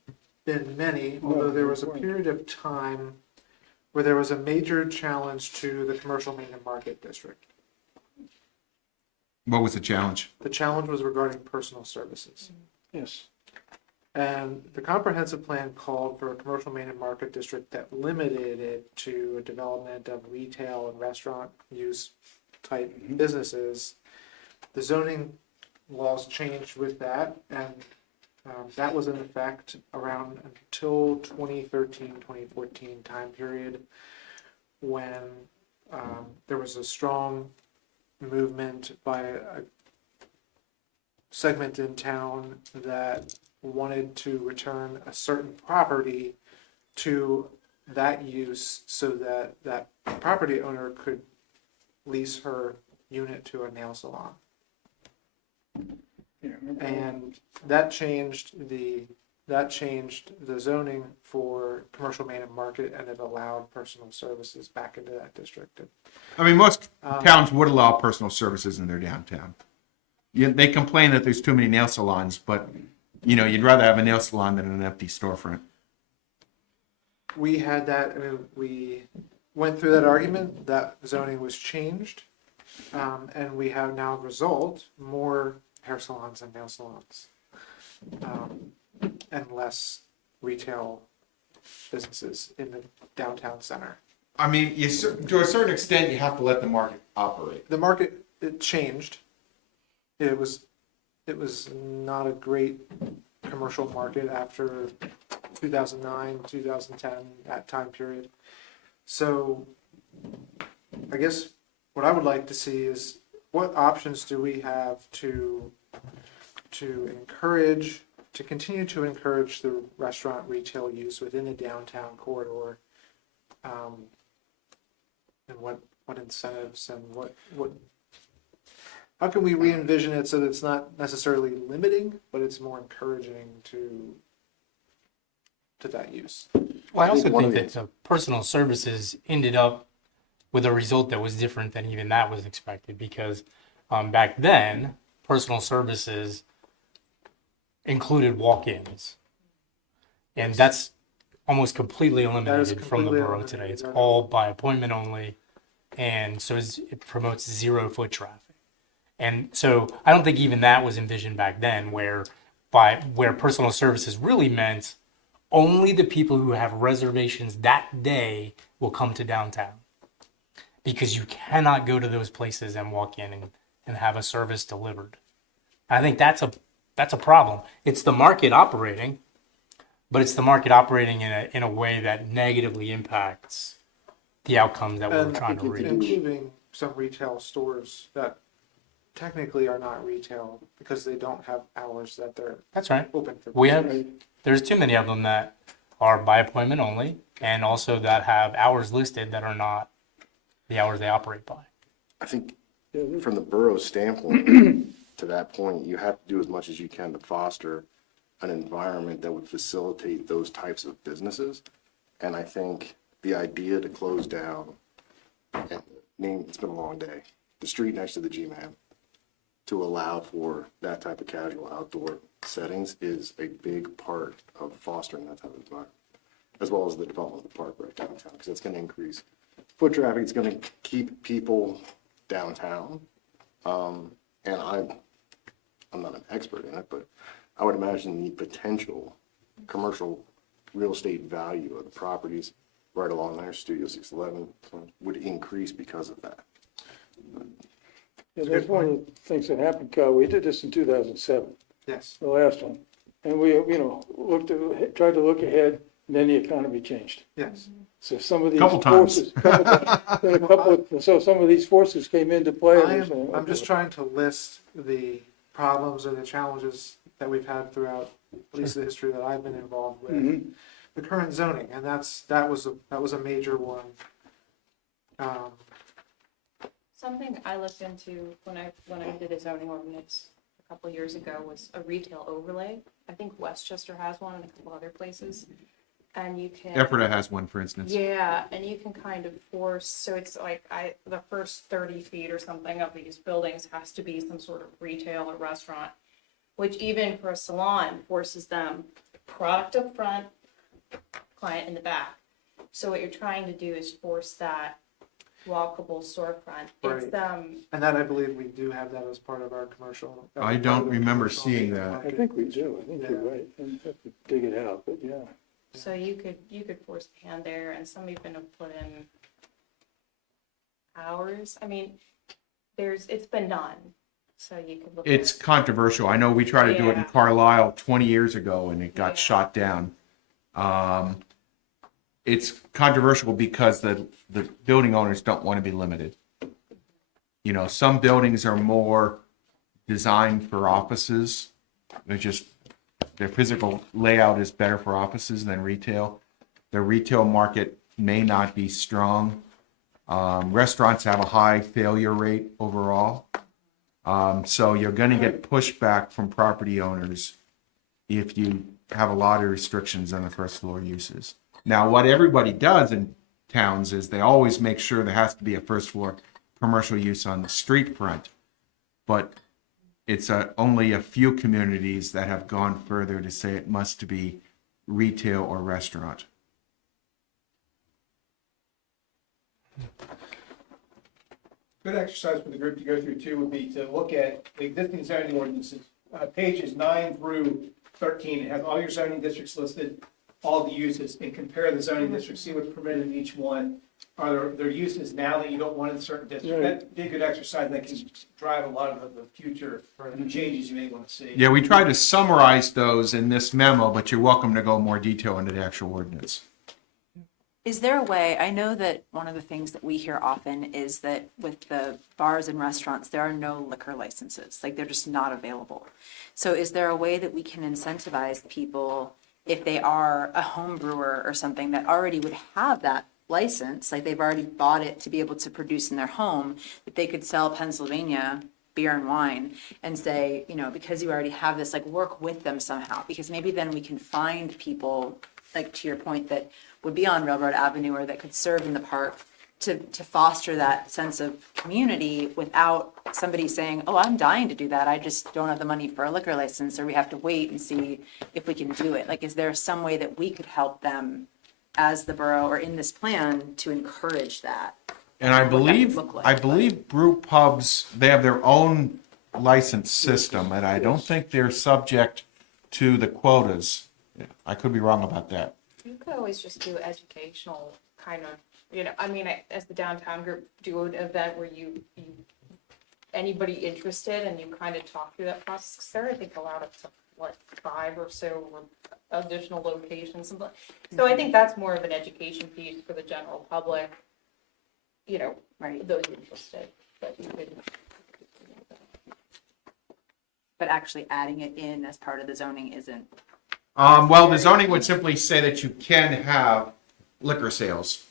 been many, although there was a period of time where there was a major challenge to the commercial main and market district. What was the challenge? The challenge was regarding personal services. Yes. And the comprehensive plan called for a commercial main and market district that limited it to a development of retail and restaurant use type businesses. The zoning laws changed with that, and that was in effect around until 2013, 2014 time period, when there was a strong movement by a segment in town that wanted to return a certain property to that use so that that property owner could lease her unit to a nail salon. And that changed the zoning for commercial main and market, and it allowed personal services back into that district. I mean, most towns would allow personal services in their downtown. They complain that there's too many nail salons, but, you'd rather have a nail salon than an empty storefront. We had that, we went through that argument, that zoning was changed, and we have now resolved more hair salons and nail salons, and less retail businesses in the downtown center. I mean, to a certain extent, you have to let the market operate. The market, it changed. It was not a great commercial market after 2009, 2010, that time period. So I guess what I would like to see is, what options do we have to continue to encourage the restaurant retail use within the downtown corridor? And what incentives and what how can we re-envision it so that it's not necessarily limiting, but it's more encouraging to that use? Well, I also one think of that the personal services ended up with a result that was different than even that was expected, because back then, personal services included walk-ins. And that's almost completely eliminated from the completely borough eliminated, today. It's right. all by appointment only. And so it promotes 0 foot traffic. And so I don't think even that was envisioned back then, where personal services really meant only the people who have reservations that day will come to downtown. Because you cannot go to those places and walk in and have a service delivered. I think that's a problem. It's the market operating, but it's the market operating in a way that negatively impacts the outcomes that we're And trying to reach. including some retail stores that technically are not retail because they don't have hours that they're That's right. open for. There's too many of them that are by appointment only, and also that have hours listed that are not the hours they operate by. I think from the borough's standpoint, to that point, you have to do as much as you can to foster an environment that would facilitate those types of businesses. And I think the idea to close down, and it's been a long day, the street next to the G-Man, to allow for that type of casual outdoor settings is a big part of fostering that type of environment, as well as the development of the park right downtown, because it's going to increase foot traffic. It's going to keep people downtown. And I'm not an expert in it, but I would imagine the potential commercial real estate value of the properties right along there, Studio 611, would increase because of that. Yeah, that's one of the things that happened, Kyle. We did this in 2007, Yes. the last one. And we, tried to look ahead, and then the economy changed. Yes. So some of these Couple times. forces, so some of these forces came into play. I'm just trying to list the problems or the challenges that we've had throughout at least the history that I've been involved with. Mhm. The current zoning, and that was a major one. Something I looked into when I did a zoning ordinance a couple years ago was a retail overlay. I think Westchester has one and a couple other places. And you can. Ephrata has one, for instance. Yeah, and you can kind of force, so it's like the first 30 feet or something of these buildings has to be some sort of retail or restaurant, which even for a salon forces them product up front, client in the back. So what you're trying to do is force that walkable storefront. It's And that, I believe we do have that as part of our commercial. I don't remember seeing that. I think we do. I think you're right. And have to dig it out, but yeah. So you could force the hand there, and some even have put in hours. I mean, it's been done, so you could look. It's controversial. I know we tried to do it in Yeah. Carlisle 20 years ago and it got Yeah. shot down. It's controversial because the building owners don't want to be limited. You know, some buildings are more designed for offices. Their physical layout is better for offices than retail. The retail market may not be strong. Restaurants have a high failure rate overall. So you're going to get pushback from property owners if you have a lot of restrictions on the first floor uses. Now, what everybody does in towns is they always make sure there has to be a first floor commercial use on the street front. But it's only a few communities that have gone further to say it must be retail or restaurant. Good exercise for the group to go through too would be to look at the existing zoning ordinances, pages 9 through 13. It has all your zoning districts listed, all the uses, and compare the zoning districts, see what's permitted in each one. Are there uses now that you don't want in a certain district? Right. That'd be a good exercise that can drive a lot of the future changes you may want to see. Yeah, we tried to summarize those in this memo, but you're welcome to go more detail into the actual ordinance. Is there a way, I know that one of the things that we hear often is that with the bars and restaurants, there are no liquor licenses, like they're just not available. So is there a way that we can incentivize people if they are a home brewer or something that already would have that license, like they've already bought it to be able to produce in their home, that they could sell Pennsylvania beer and wine and say, because you already have this, like work with them somehow, because maybe then we can find people, like to your point, that would be on Railroad Avenue or that could serve in the park to foster that sense of community without somebody saying, oh, I'm dying to do that. I just don't have the money for a liquor license, or we have to wait and see if we can do it. Like, is there some way that we could help them as the borough or in this plan to encourage that? And I What that would believe, look like, I but- believe brew pubs, they have their own license system, and I don't think they're subject to the quotas. I could be wrong about that. You could always just do educational kind of, I mean, as the downtown group, do an event where you anybody interested and you kind of talk through that process. Because they're, I think, allowed up to what, 5 or so additional locations. So I think that's more of an education piece for the general public. Right. Those interested. But you could. But actually adding it in as part of the zoning isn't. Well, the zoning would simply say that you can have liquor sales.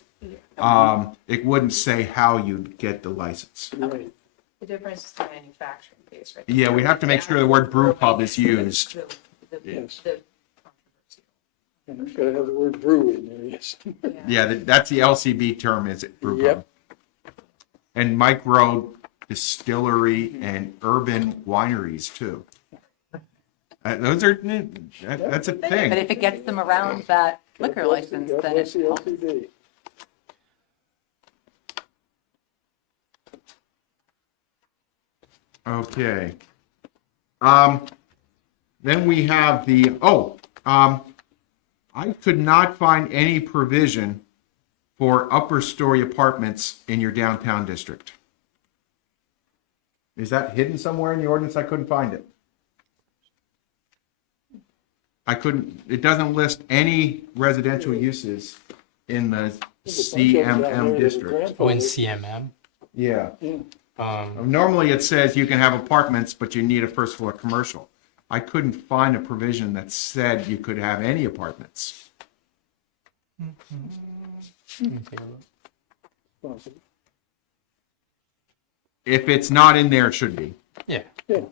It wouldn't say how you'd get the license. Right. The difference is the manufacturing piece, right? Yeah, we have to make sure the word brew pub is used. Yes. The And it's gotta have the word brew in there, yes. Yeah, that's the LCB term, is it, brew pub? Yep. And micro distillery and urban wineries too. Those are, that's a But thing. if it gets them around that liquor license, God then bless it the helps. LCD. Okay. Then we have I could not find any provision for upper story apartments in your downtown district. Is that hidden somewhere in the ordinance? I couldn't find it. It doesn't list any residential uses in the CMM district. Oh, in CMM? Yeah. Yeah. Normally it says you can have apartments, but you need a first floor commercial. I couldn't find a provision that said you could have any apartments. Possible. If it's not in there, it should be. Yeah. Yeah.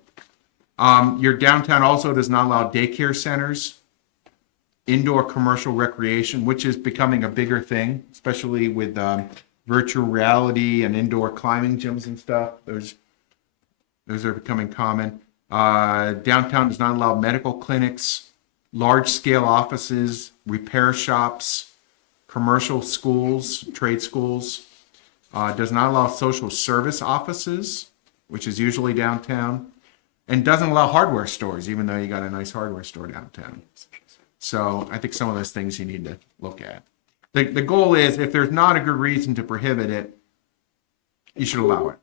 Your downtown also does not allow daycare centers, indoor commercial recreation, which is becoming a bigger thing, especially with virtual reality and indoor climbing gyms and stuff. Those are becoming common. Downtown does not allow medical clinics, large-scale offices, repair shops, commercial schools, trade schools. Does not allow social service offices, which is usually downtown, and doesn't allow hardware stores, even though you got a nice hardware store downtown. So I think some of those things you need to look at. The goal is, if there's not a good reason to prohibit it, you should allow it.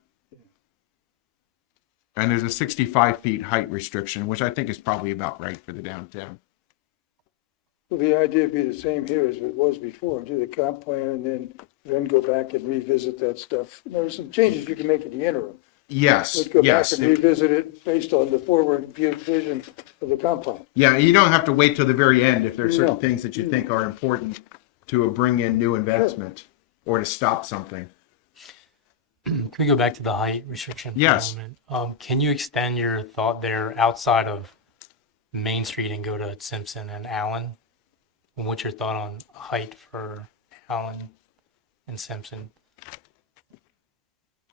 And there's a 65 feet height restriction, which I think is probably about right for the downtown. Well, the idea would be the same here as it was before, do the comp plan and then go back and revisit that stuff. There's some changes you can make in the interim. Yes, Let's go back yes. and revisit it based on the forward vision of the comp plan. Yeah, you don't have to wait till the very end if there's certain No. things that you think are important to bring in new investment or to stop something. Can we go back to the height restriction? For Yes. A moment? Can you extend your thought there outside of Main Street and go to Simpson and Allen? And what's your thought on height for Allen and Simpson?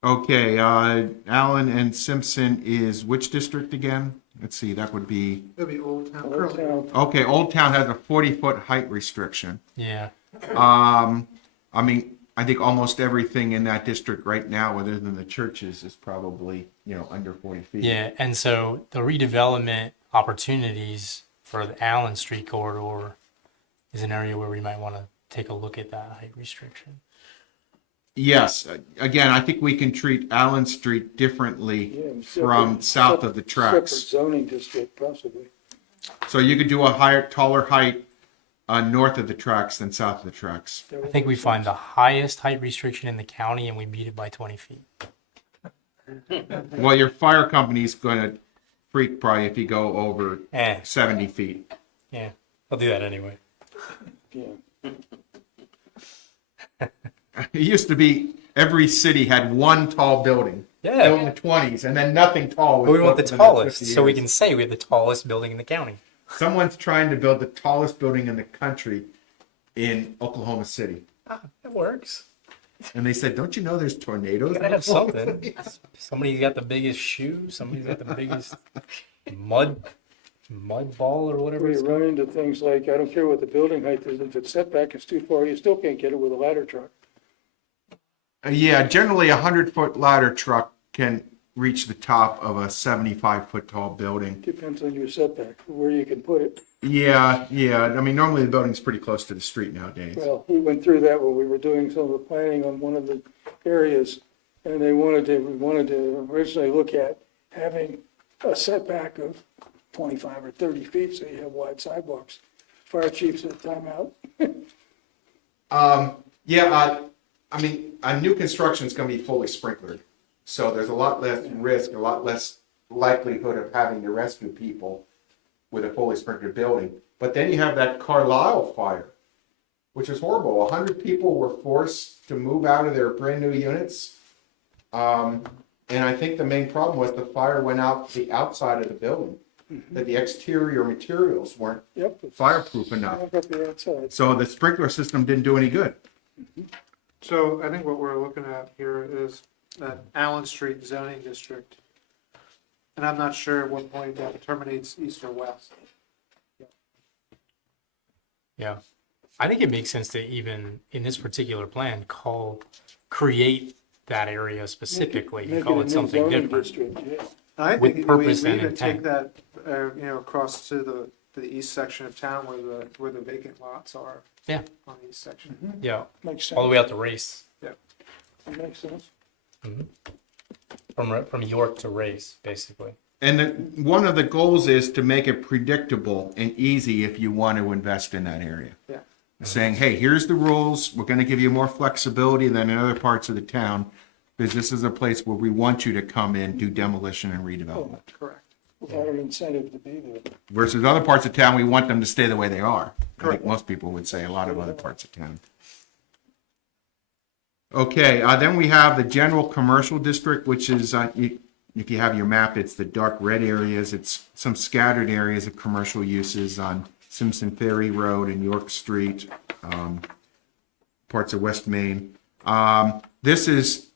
Okay, Allen and Simpson is which district again? Let's see, that would be, It'll be Old Town. Old Curly. Town, okay, Old Town has a 40-foot height restriction. Yeah. I mean, I think almost everything in that district right now, other than the churches, is probably, under 40 feet. Yeah, and so the redevelopment opportunities for the Allen Street corridor is an area where we might want to take a look at that height restriction. Yes, again, I think we can treat Allen Street differently yeah. from south of the Separate tracks. zoning district possibly. So you could do a taller height north of the tracks than south of the tracks. I think we find the highest height restriction in the county and we beat it by 20 feet. Well, your fire company's going to freak probably if you go over 70 feet. Yeah, I'll do that anyway. Yeah. It used to be every city had one tall building. Built in the 20s, and then nothing tall. was But we want the built for next tallest, 50 so we years. can say we have the tallest building in the county. Someone's trying to build the tallest building in the country in Oklahoma City. It works. And they said, don't you know there's tornadoes? Gotta have something. Somebody's got the biggest shoe, somebody's got the biggest mud ball or whatever Where it's you called. run into things like, I don't care what the building height is, if it's setback is too far, you still can't get it with a ladder truck. Yeah, generally a 100-foot ladder truck can reach the top of a 75-foot tall building. Depends on your setback, where you can put it. Yeah. I mean, normally the building's pretty close to the street nowadays. Well, we went through that when we were doing some of the planning on one of the areas, and we wanted to originally look at having a setback of 25 or 30 feet, so you have wide sidewalks. Fire chief said timeout. I mean, a new construction is going to be fully sprinklered. So there's a lot less risk, a lot less likelihood of having to rescue people with a fully sprinkled building. But then you have that Carlisle fire, which is horrible. 100 people were forced to move out of their brand new units. And I think the main problem was the fire went out the outside of the building, that the exterior materials weren't Yep. fireproof enough. Up the outside. So the sprinkler system didn't do any good. So I think what we're looking at here is that Allen Street zoning district. And I'm not sure at what point that terminates east or west. Yeah. I think it makes sense to even, in this particular plan, create that area specifically, and call it something different. I With think purpose we and even take intent. that, across to the east section of town where the vacant lots are. Yeah. On the east section. Yeah, Makes all the sense, way out to Race, makes sense. from York to Race, basically. And one of the goals is to make it predictable and easy if you want to invest in that area. Yeah. Saying, hey, here's the rules. We're going to give you more flexibility than in other parts of the town, because this is a place where we want you to come in, do demolition and redevelopment. Correct. Without an incentive to be there. Versus other parts of town, we want them to stay the way they are. I Correct. think most people would say a lot of other parts of town. Okay, then we have the general commercial district, which is, if you have your map, it's the dark red areas. It's some scattered areas of commercial uses on Simpson Ferry Road and York Street, parts of West Main. This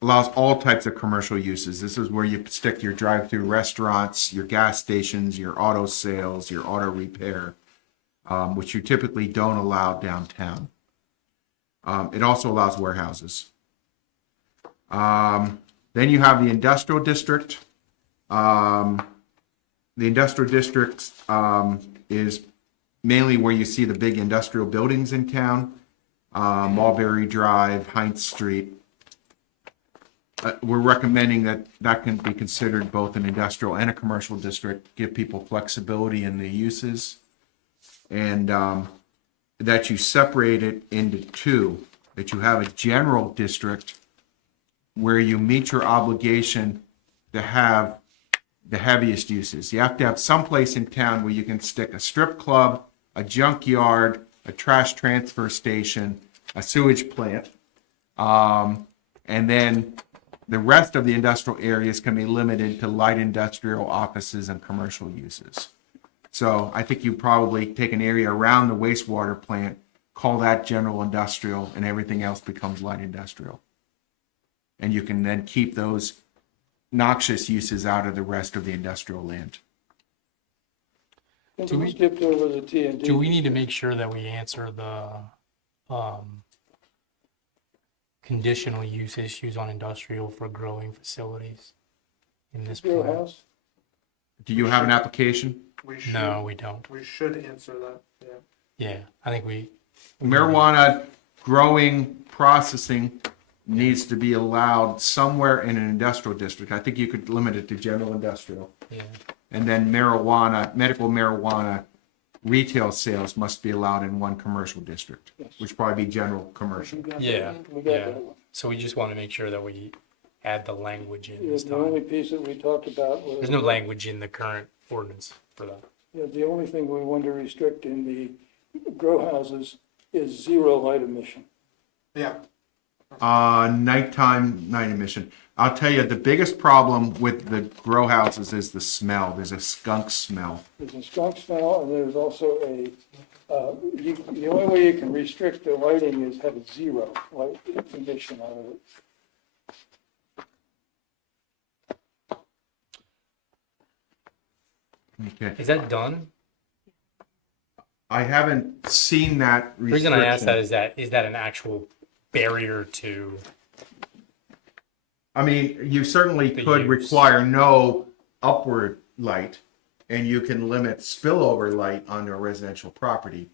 allows all types of commercial uses. This is where you stick your drive-through restaurants, your gas stations, your auto sales, your auto repair, which you typically don't allow downtown. It also allows warehouses. Then you have the industrial district. The industrial district is mainly where you see the big industrial buildings in town. Mulberry Drive, Heinz Street. We're recommending that can be considered both an industrial and a commercial district, give people flexibility in the uses. And that you separate it into two, that you have a general district where you meet your obligation to have the heaviest uses. You have to have some place in town where you can stick a strip club, a junkyard, a trash transfer station, a sewage plant. And then the rest of the industrial areas can be limited to light industrial offices and commercial uses. So I think you probably take an area around the wastewater plant, call that general industrial, and everything else becomes light industrial. And you can then keep those noxious uses out of the rest of the industrial land. And Do we we- skipped over the T and D. Do we need to make sure that we answer the conditional use issues on industrial for growing facilities in this Grow plan? house? Do you have an application? We should, No, we don't. we should answer that, yeah. Yeah, I think we. Marijuana growing, processing needs to be allowed somewhere in an industrial district. I think you could limit it to general industrial. Yeah. And then marijuana, medical marijuana retail sales must be allowed in one commercial district, which would probably be general commercial. We got that Yeah, one. We got yeah. that one. So we just want to make sure that we add the language in Yeah, this the only time. piece that we talked about was. There's no language in the current ordinance for that. Yeah, the only thing we want to restrict in the grow houses is zero light emission. Yeah, Nighttime night emission. I'll tell you, the biggest problem with the grow houses is the smell. There's a skunk smell. There's a skunk smell and there's also a The only way you can restrict the lighting is have a zero light emission out of it. Okay. Is that done? I haven't seen that The reason I ask that restriction. is that an actual barrier to, I mean, you certainly The could use. require no upward light, and you can limit spillover light on a residential property.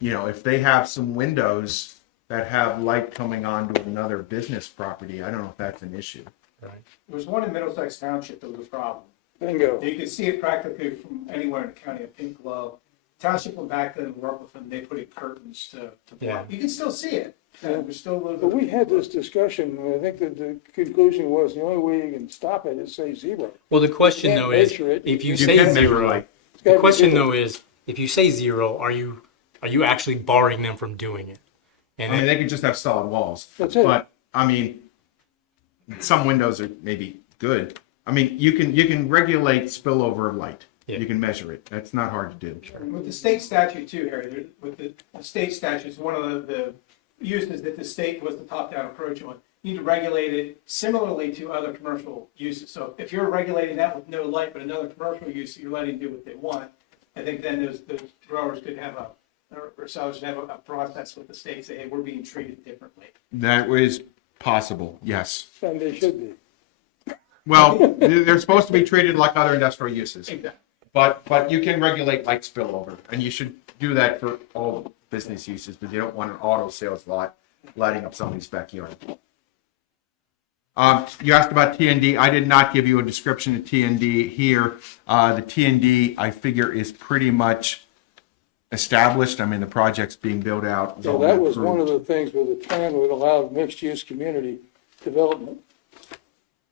You know, if they have some windows that have light coming onto another business property, I don't know if that's an issue. right? There was one in Middlesex Township that was a problem. Bingo. You could see it practically from anywhere in the county, a pink glow. Township went back then and worked with them, they put in curtains to Yeah. block. You can still see it. There's still a little But bit. we had this discussion, and I think that the conclusion was the only way you can stop it is say zero. Well, the question Can't though is, measure it. if you You say can measure zero, light. It's gotta the be question zero. though is, if you say zero, are you actually barring them from doing it? I And mean, then, they could just have solid walls. That's it. But, I mean, some windows are maybe good. I mean, you can regulate spillover of light. Yeah. You can measure it. That's not hard to do. With the state statute too, Harry, with the state statutes, one of the uses that the state was the top-down approach on, you need to regulate it similarly to other commercial uses. So if you're regulating that with no light, but another commercial use, you're letting do what they want, I think then those growers could have or sellers should have a process with the state, say, hey, we're being treated differently. That is possible, yes. And they should be. Well, they're supposed to be treated like other industrial uses. Exactly. But you can regulate light spillover, and you should do that for all business uses, because you don't want an auto sales lot lighting up somebody's backyard. You asked about TND. I did not give you a description of TND here. The TND, I figure, is pretty much established. I mean, the project's being built out. It's So all that been was one of approved. the things where the plan would allow mixed-use community development.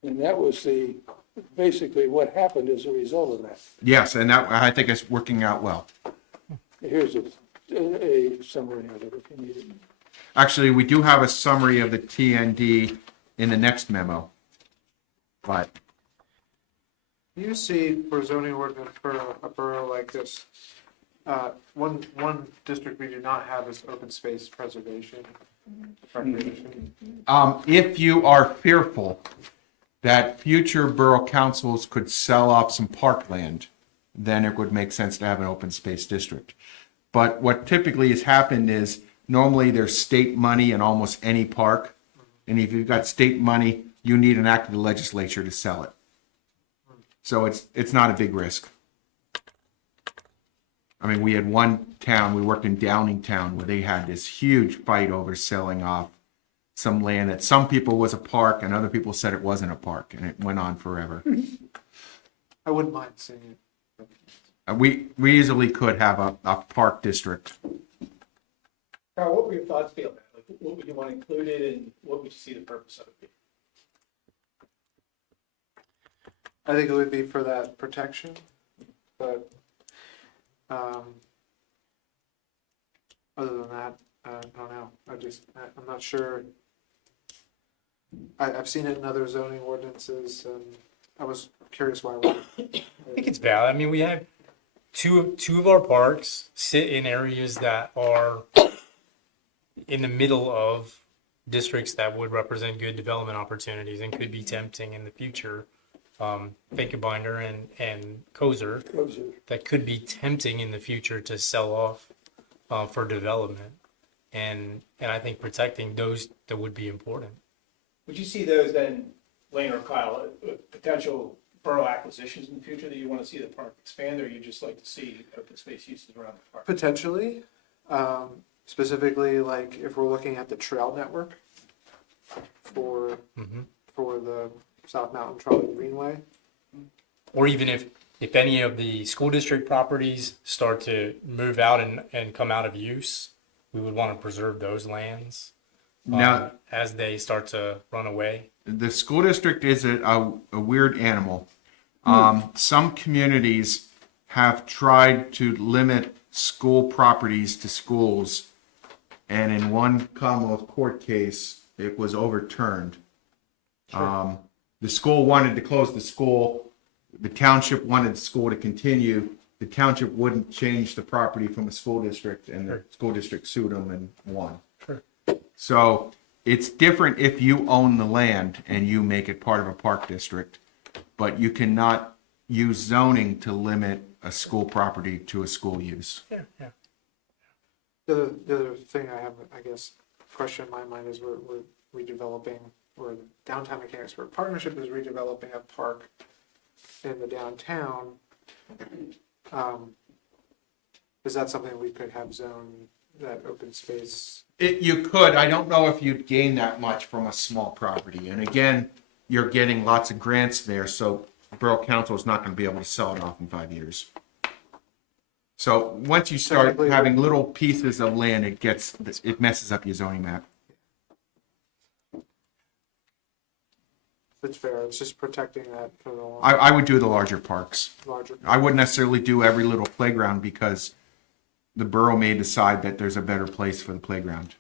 And that was basically what happened as a result of that. Yes, and that, I think it's working out well. Here's a summary of it if you need it. Actually, we do have a summary of the TND in the next memo. But You see for zoning ordinance for a borough like this, one district we do not have is open space preservation. Recreation. if you are fearful that future borough councils could sell off some parkland, then it would make sense to have an open space district. But what typically has happened is normally there's state money in almost any park. And if you've got state money, you need an act of the legislature to sell it. So it's not a big risk. I mean, we had one town, we worked in Downingtown, where they had this huge fight over selling off some land that some people was a park and other people said it wasn't a park, and it went on forever. I wouldn't mind seeing it. We easily could have a park district. Carl, what would your thoughts be on that? Like, what would you want included and what would you see the purpose of it be? I think it would be for that protection, but, other than that, I don't know. I'm not sure. I've seen it in other zoning ordinances, and I was curious why. I think it's valid. I mean, we have two of our parks sit in areas that are in the middle of districts that would represent good development opportunities and could be tempting in the future. Finkenbinder and Kozer, Those are- that could be tempting in the future to sell off for development. And I think protecting those that would be important. Would you see those then, Lane or Kyle, potential borough acquisitions in the future that you want to see the park expand, or you just like to see open space uses around the park? Potentially, specifically like if we're looking at the trail network for the South Mountain Trolley Greenway. Or even if any of the school district properties start to move out and come out of use, we would want to preserve those lands Now, as they start to run away. the school district is a weird animal. Some communities have tried to limit school properties to schools, and in one Commonwealth Court case, it was overturned. The school wanted to close the school. The township wanted the school to continue, the township wouldn't change the property from a school district, and the school district sued them and won. Sure. So it's different if you own the land and you make it part of a park district, but you cannot use zoning to limit a school property to a school use. Yeah, yeah. The other thing I have, I guess, question in my mind is we're redeveloping, or the Downtown Mechanicsburg Partnership is redeveloping a park in the downtown. Is that something we could have zone, that open space? You could. I don't know if you'd gain that much from a small property. And again, you're getting lots of grants there, so Borough Council is not going to be able to sell it off in 5 years. So once you start Technically, having little pieces of land, it messes up your zoning map. It's fair, it's just protecting that for the long, I would do the larger parks. larger. I wouldn't necessarily do every little playground because the borough may decide that there's a better place for the playground.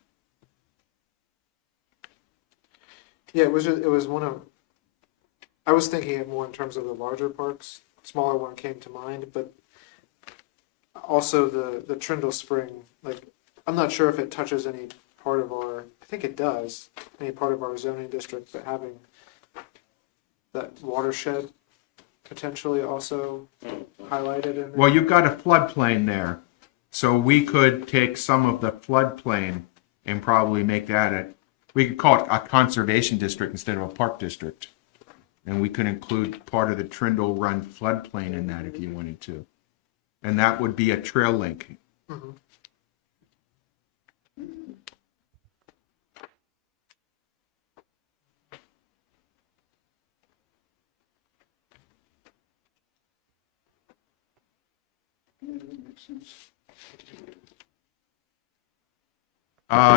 Yeah, it was one of, I was thinking it more in terms of the larger parks. Smaller one came to mind, but also the Trindle Spring, like, I'm not sure if it touches any part of our, I think it does, any part of our zoning district, but having that watershed potentially also highlighted in there. Well, you've got a floodplain there, so we could take some of the floodplain and probably make that we could call it a conservation district instead of a park district. And we could include part of the Trindle Run floodplain in that if you wanted to. And that would be a trail link. Mhm.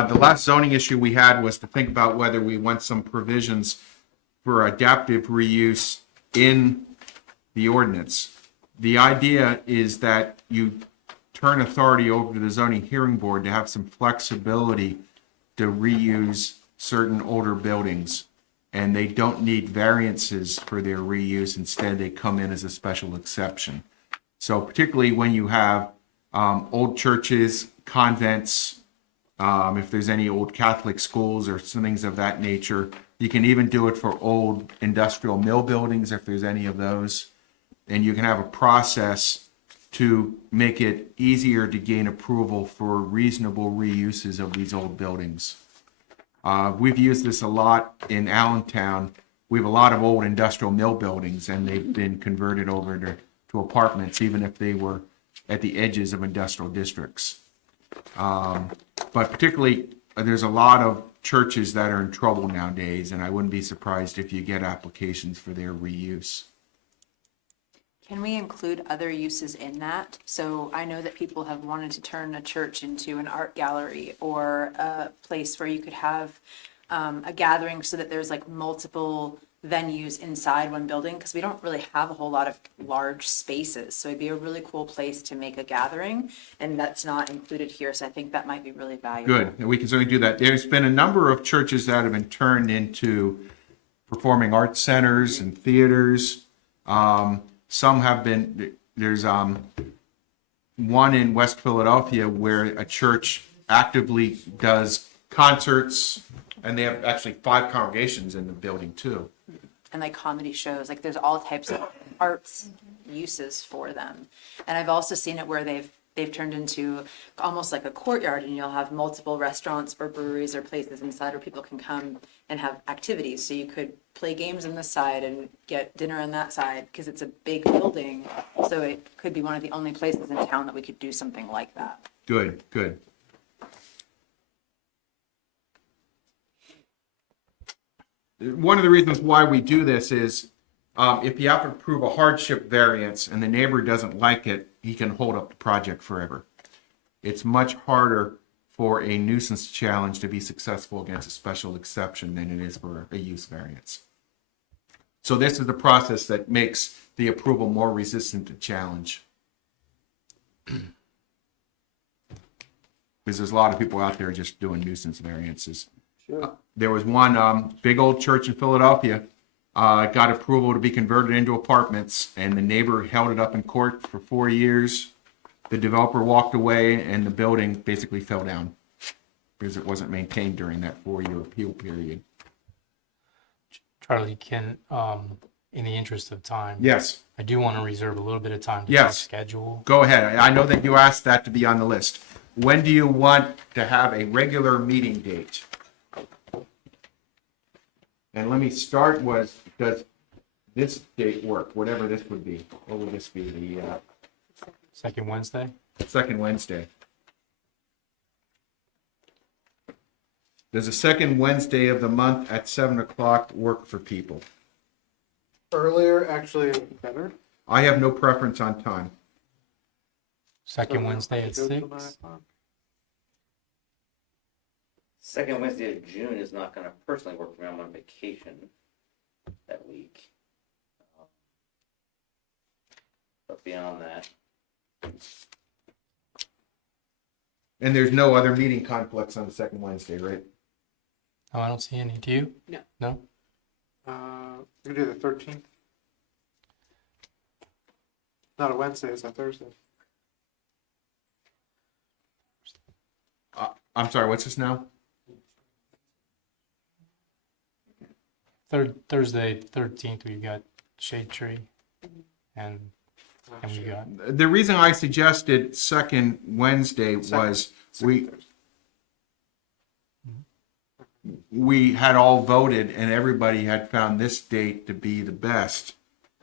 The last zoning issue we had was to think about whether we want some provisions for adaptive reuse in the ordinance. The idea is that you turn authority over to the zoning hearing board to have some flexibility to reuse certain older buildings. And they don't need variances for their reuse. Instead, they come in as a special exception. So particularly when you have old churches, convents, if there's any old Catholic schools or some things of that nature, you can even do it for old industrial mill buildings if there's any of those. And you can have a process to make it easier to gain approval for reasonable reuses of these old buildings. We've used this a lot in Allentown. We have a lot of old industrial mill buildings, and they've been converted over to apartments, even if they were at the edges of industrial districts. But particularly, there's a lot of churches that are in trouble nowadays, and I wouldn't be surprised if you get applications for their reuse. Can we include other uses in that? So I know that people have wanted to turn a church into an art gallery or a place where you could have a gathering so that there's like multiple venues inside one building, because we don't really have a whole lot of large spaces. So it'd be a really cool place to make a gathering, and that's not included here. So I think that might be really valuable. Good, and we can certainly do that. There's been a number of churches that have been turned into performing arts centers and theaters. Some have been, there's one in West Philadelphia where a church actively does concerts, and they have actually 5 congregations in the building too. And like comedy shows, like there's all types of arts uses for them. And I've also seen it where they've turned into almost like a courtyard, and you'll have multiple restaurants or breweries or places inside where people can come and have activities. So you could play games on this side and get dinner on that side, because it's a big building. So it could be one of the only places in town that we could do something like that. Good, good. One of the reasons why we do this is if you have to approve a hardship variance and the neighbor doesn't like it, he can hold up the project forever. It's much harder for a nuisance challenge to be successful against a special exception than it is for a use variance. So this is the process that makes the approval more resistant to challenge. Because there's a lot of people out there just doing nuisance variances. Sure. There was one big old church in Philadelphia got approval to be converted into apartments, and the neighbor held it up in court for 4 years. The developer walked away, and the building basically fell down because it wasn't maintained during that 4-year appeal period. Charlie, can, in the interest of time. Yes, I do want to reserve a little bit of time to talk Yes. schedule. go ahead. I know that you asked that to be on the list. When do you want to have a regular meeting date? And let me start with, does this date work, whatever this would be? What would this be, the Second Wednesday? second Wednesday? Does the second Wednesday of the month at 7 o'clock work for people? Earlier, actually, better. I have no preference on time. Second Wednesday at Go till 6? 9 o'clock. Second Wednesday of June is not gonna personally work for me. I'm on vacation that week. But beyond that, And there's no other meeting conflicts on the second Wednesday, right? Oh, I don't see any. Do you? No. No? We can do the 13th. Not a Wednesday, it's a Thursday. I'm sorry, what's this now? Thursday, 13th, we've got Shade Tree. And we got, The reason I suggested second Wednesday was we had all voted and everybody had found this date to be the best.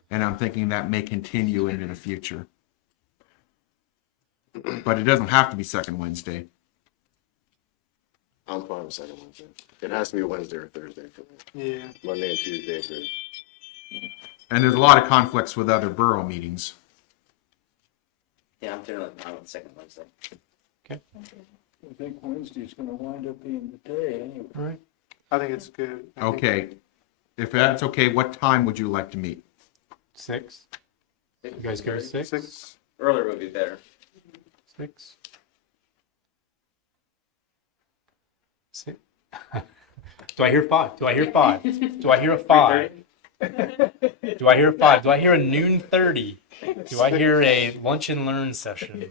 And I'm thinking that may continue into the future. But it doesn't have to be second Wednesday. I'm fine with second Wednesday. It has to be a Wednesday or Thursday for me. Yeah. Monday and Tuesday are good. And there's a lot of conflicts with other borough meetings. yeah, I'm generally fine with second Wednesday. I think Wednesday's gonna wind up being the day anyway. all right. I think it's good. I think- Okay. If that's okay, what time would you like to meet? 6? You guys go to 6? 6. Earlier would be better. 6? 6? Do I hear 5? Do I hear 5? Do I hear a 5? Do I hear a 5? Do I hear a noon 30? Do I hear a lunch and learn session?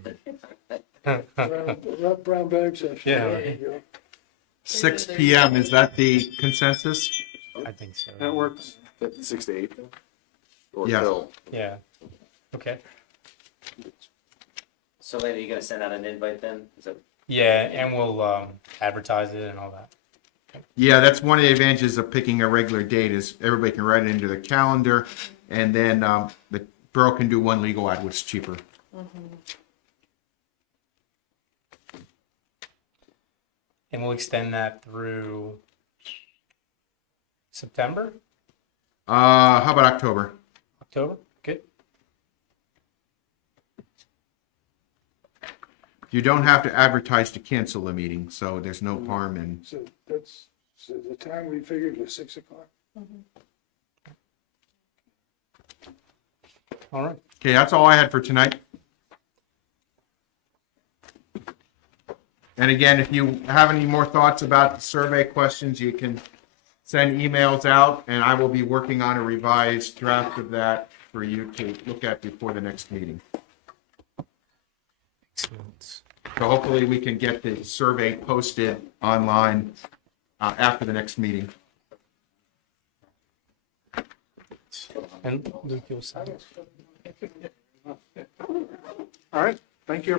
Brown bag session. Yeah. There you go. 6 p.m., is that the consensus? I think so. That works. 6 to 8 then? Or Yeah. till? Yeah. Okay. So later, you gonna send out an invite then? Is that? Yeah, and we'll advertise it and all that. Yeah, that's one of the advantages of picking a regular date is everybody can write it into the calendar, and then the borough can do one legal ad, which is cheaper. And we'll extend that through September, How about October? October. Good. You don't have to advertise to cancel the meeting, so there's no harm in. So so the time we figured was 6 o'clock. All right. Okay, that's all I had for tonight. And again, if you have any more thoughts about the survey questions, you can send emails out, and I will be working on a revised draft of that for you to look at before the next meeting. Excellent. So hopefully we can get the survey posted online after the next meeting. And Luke, you'll sign. All right. Thank you.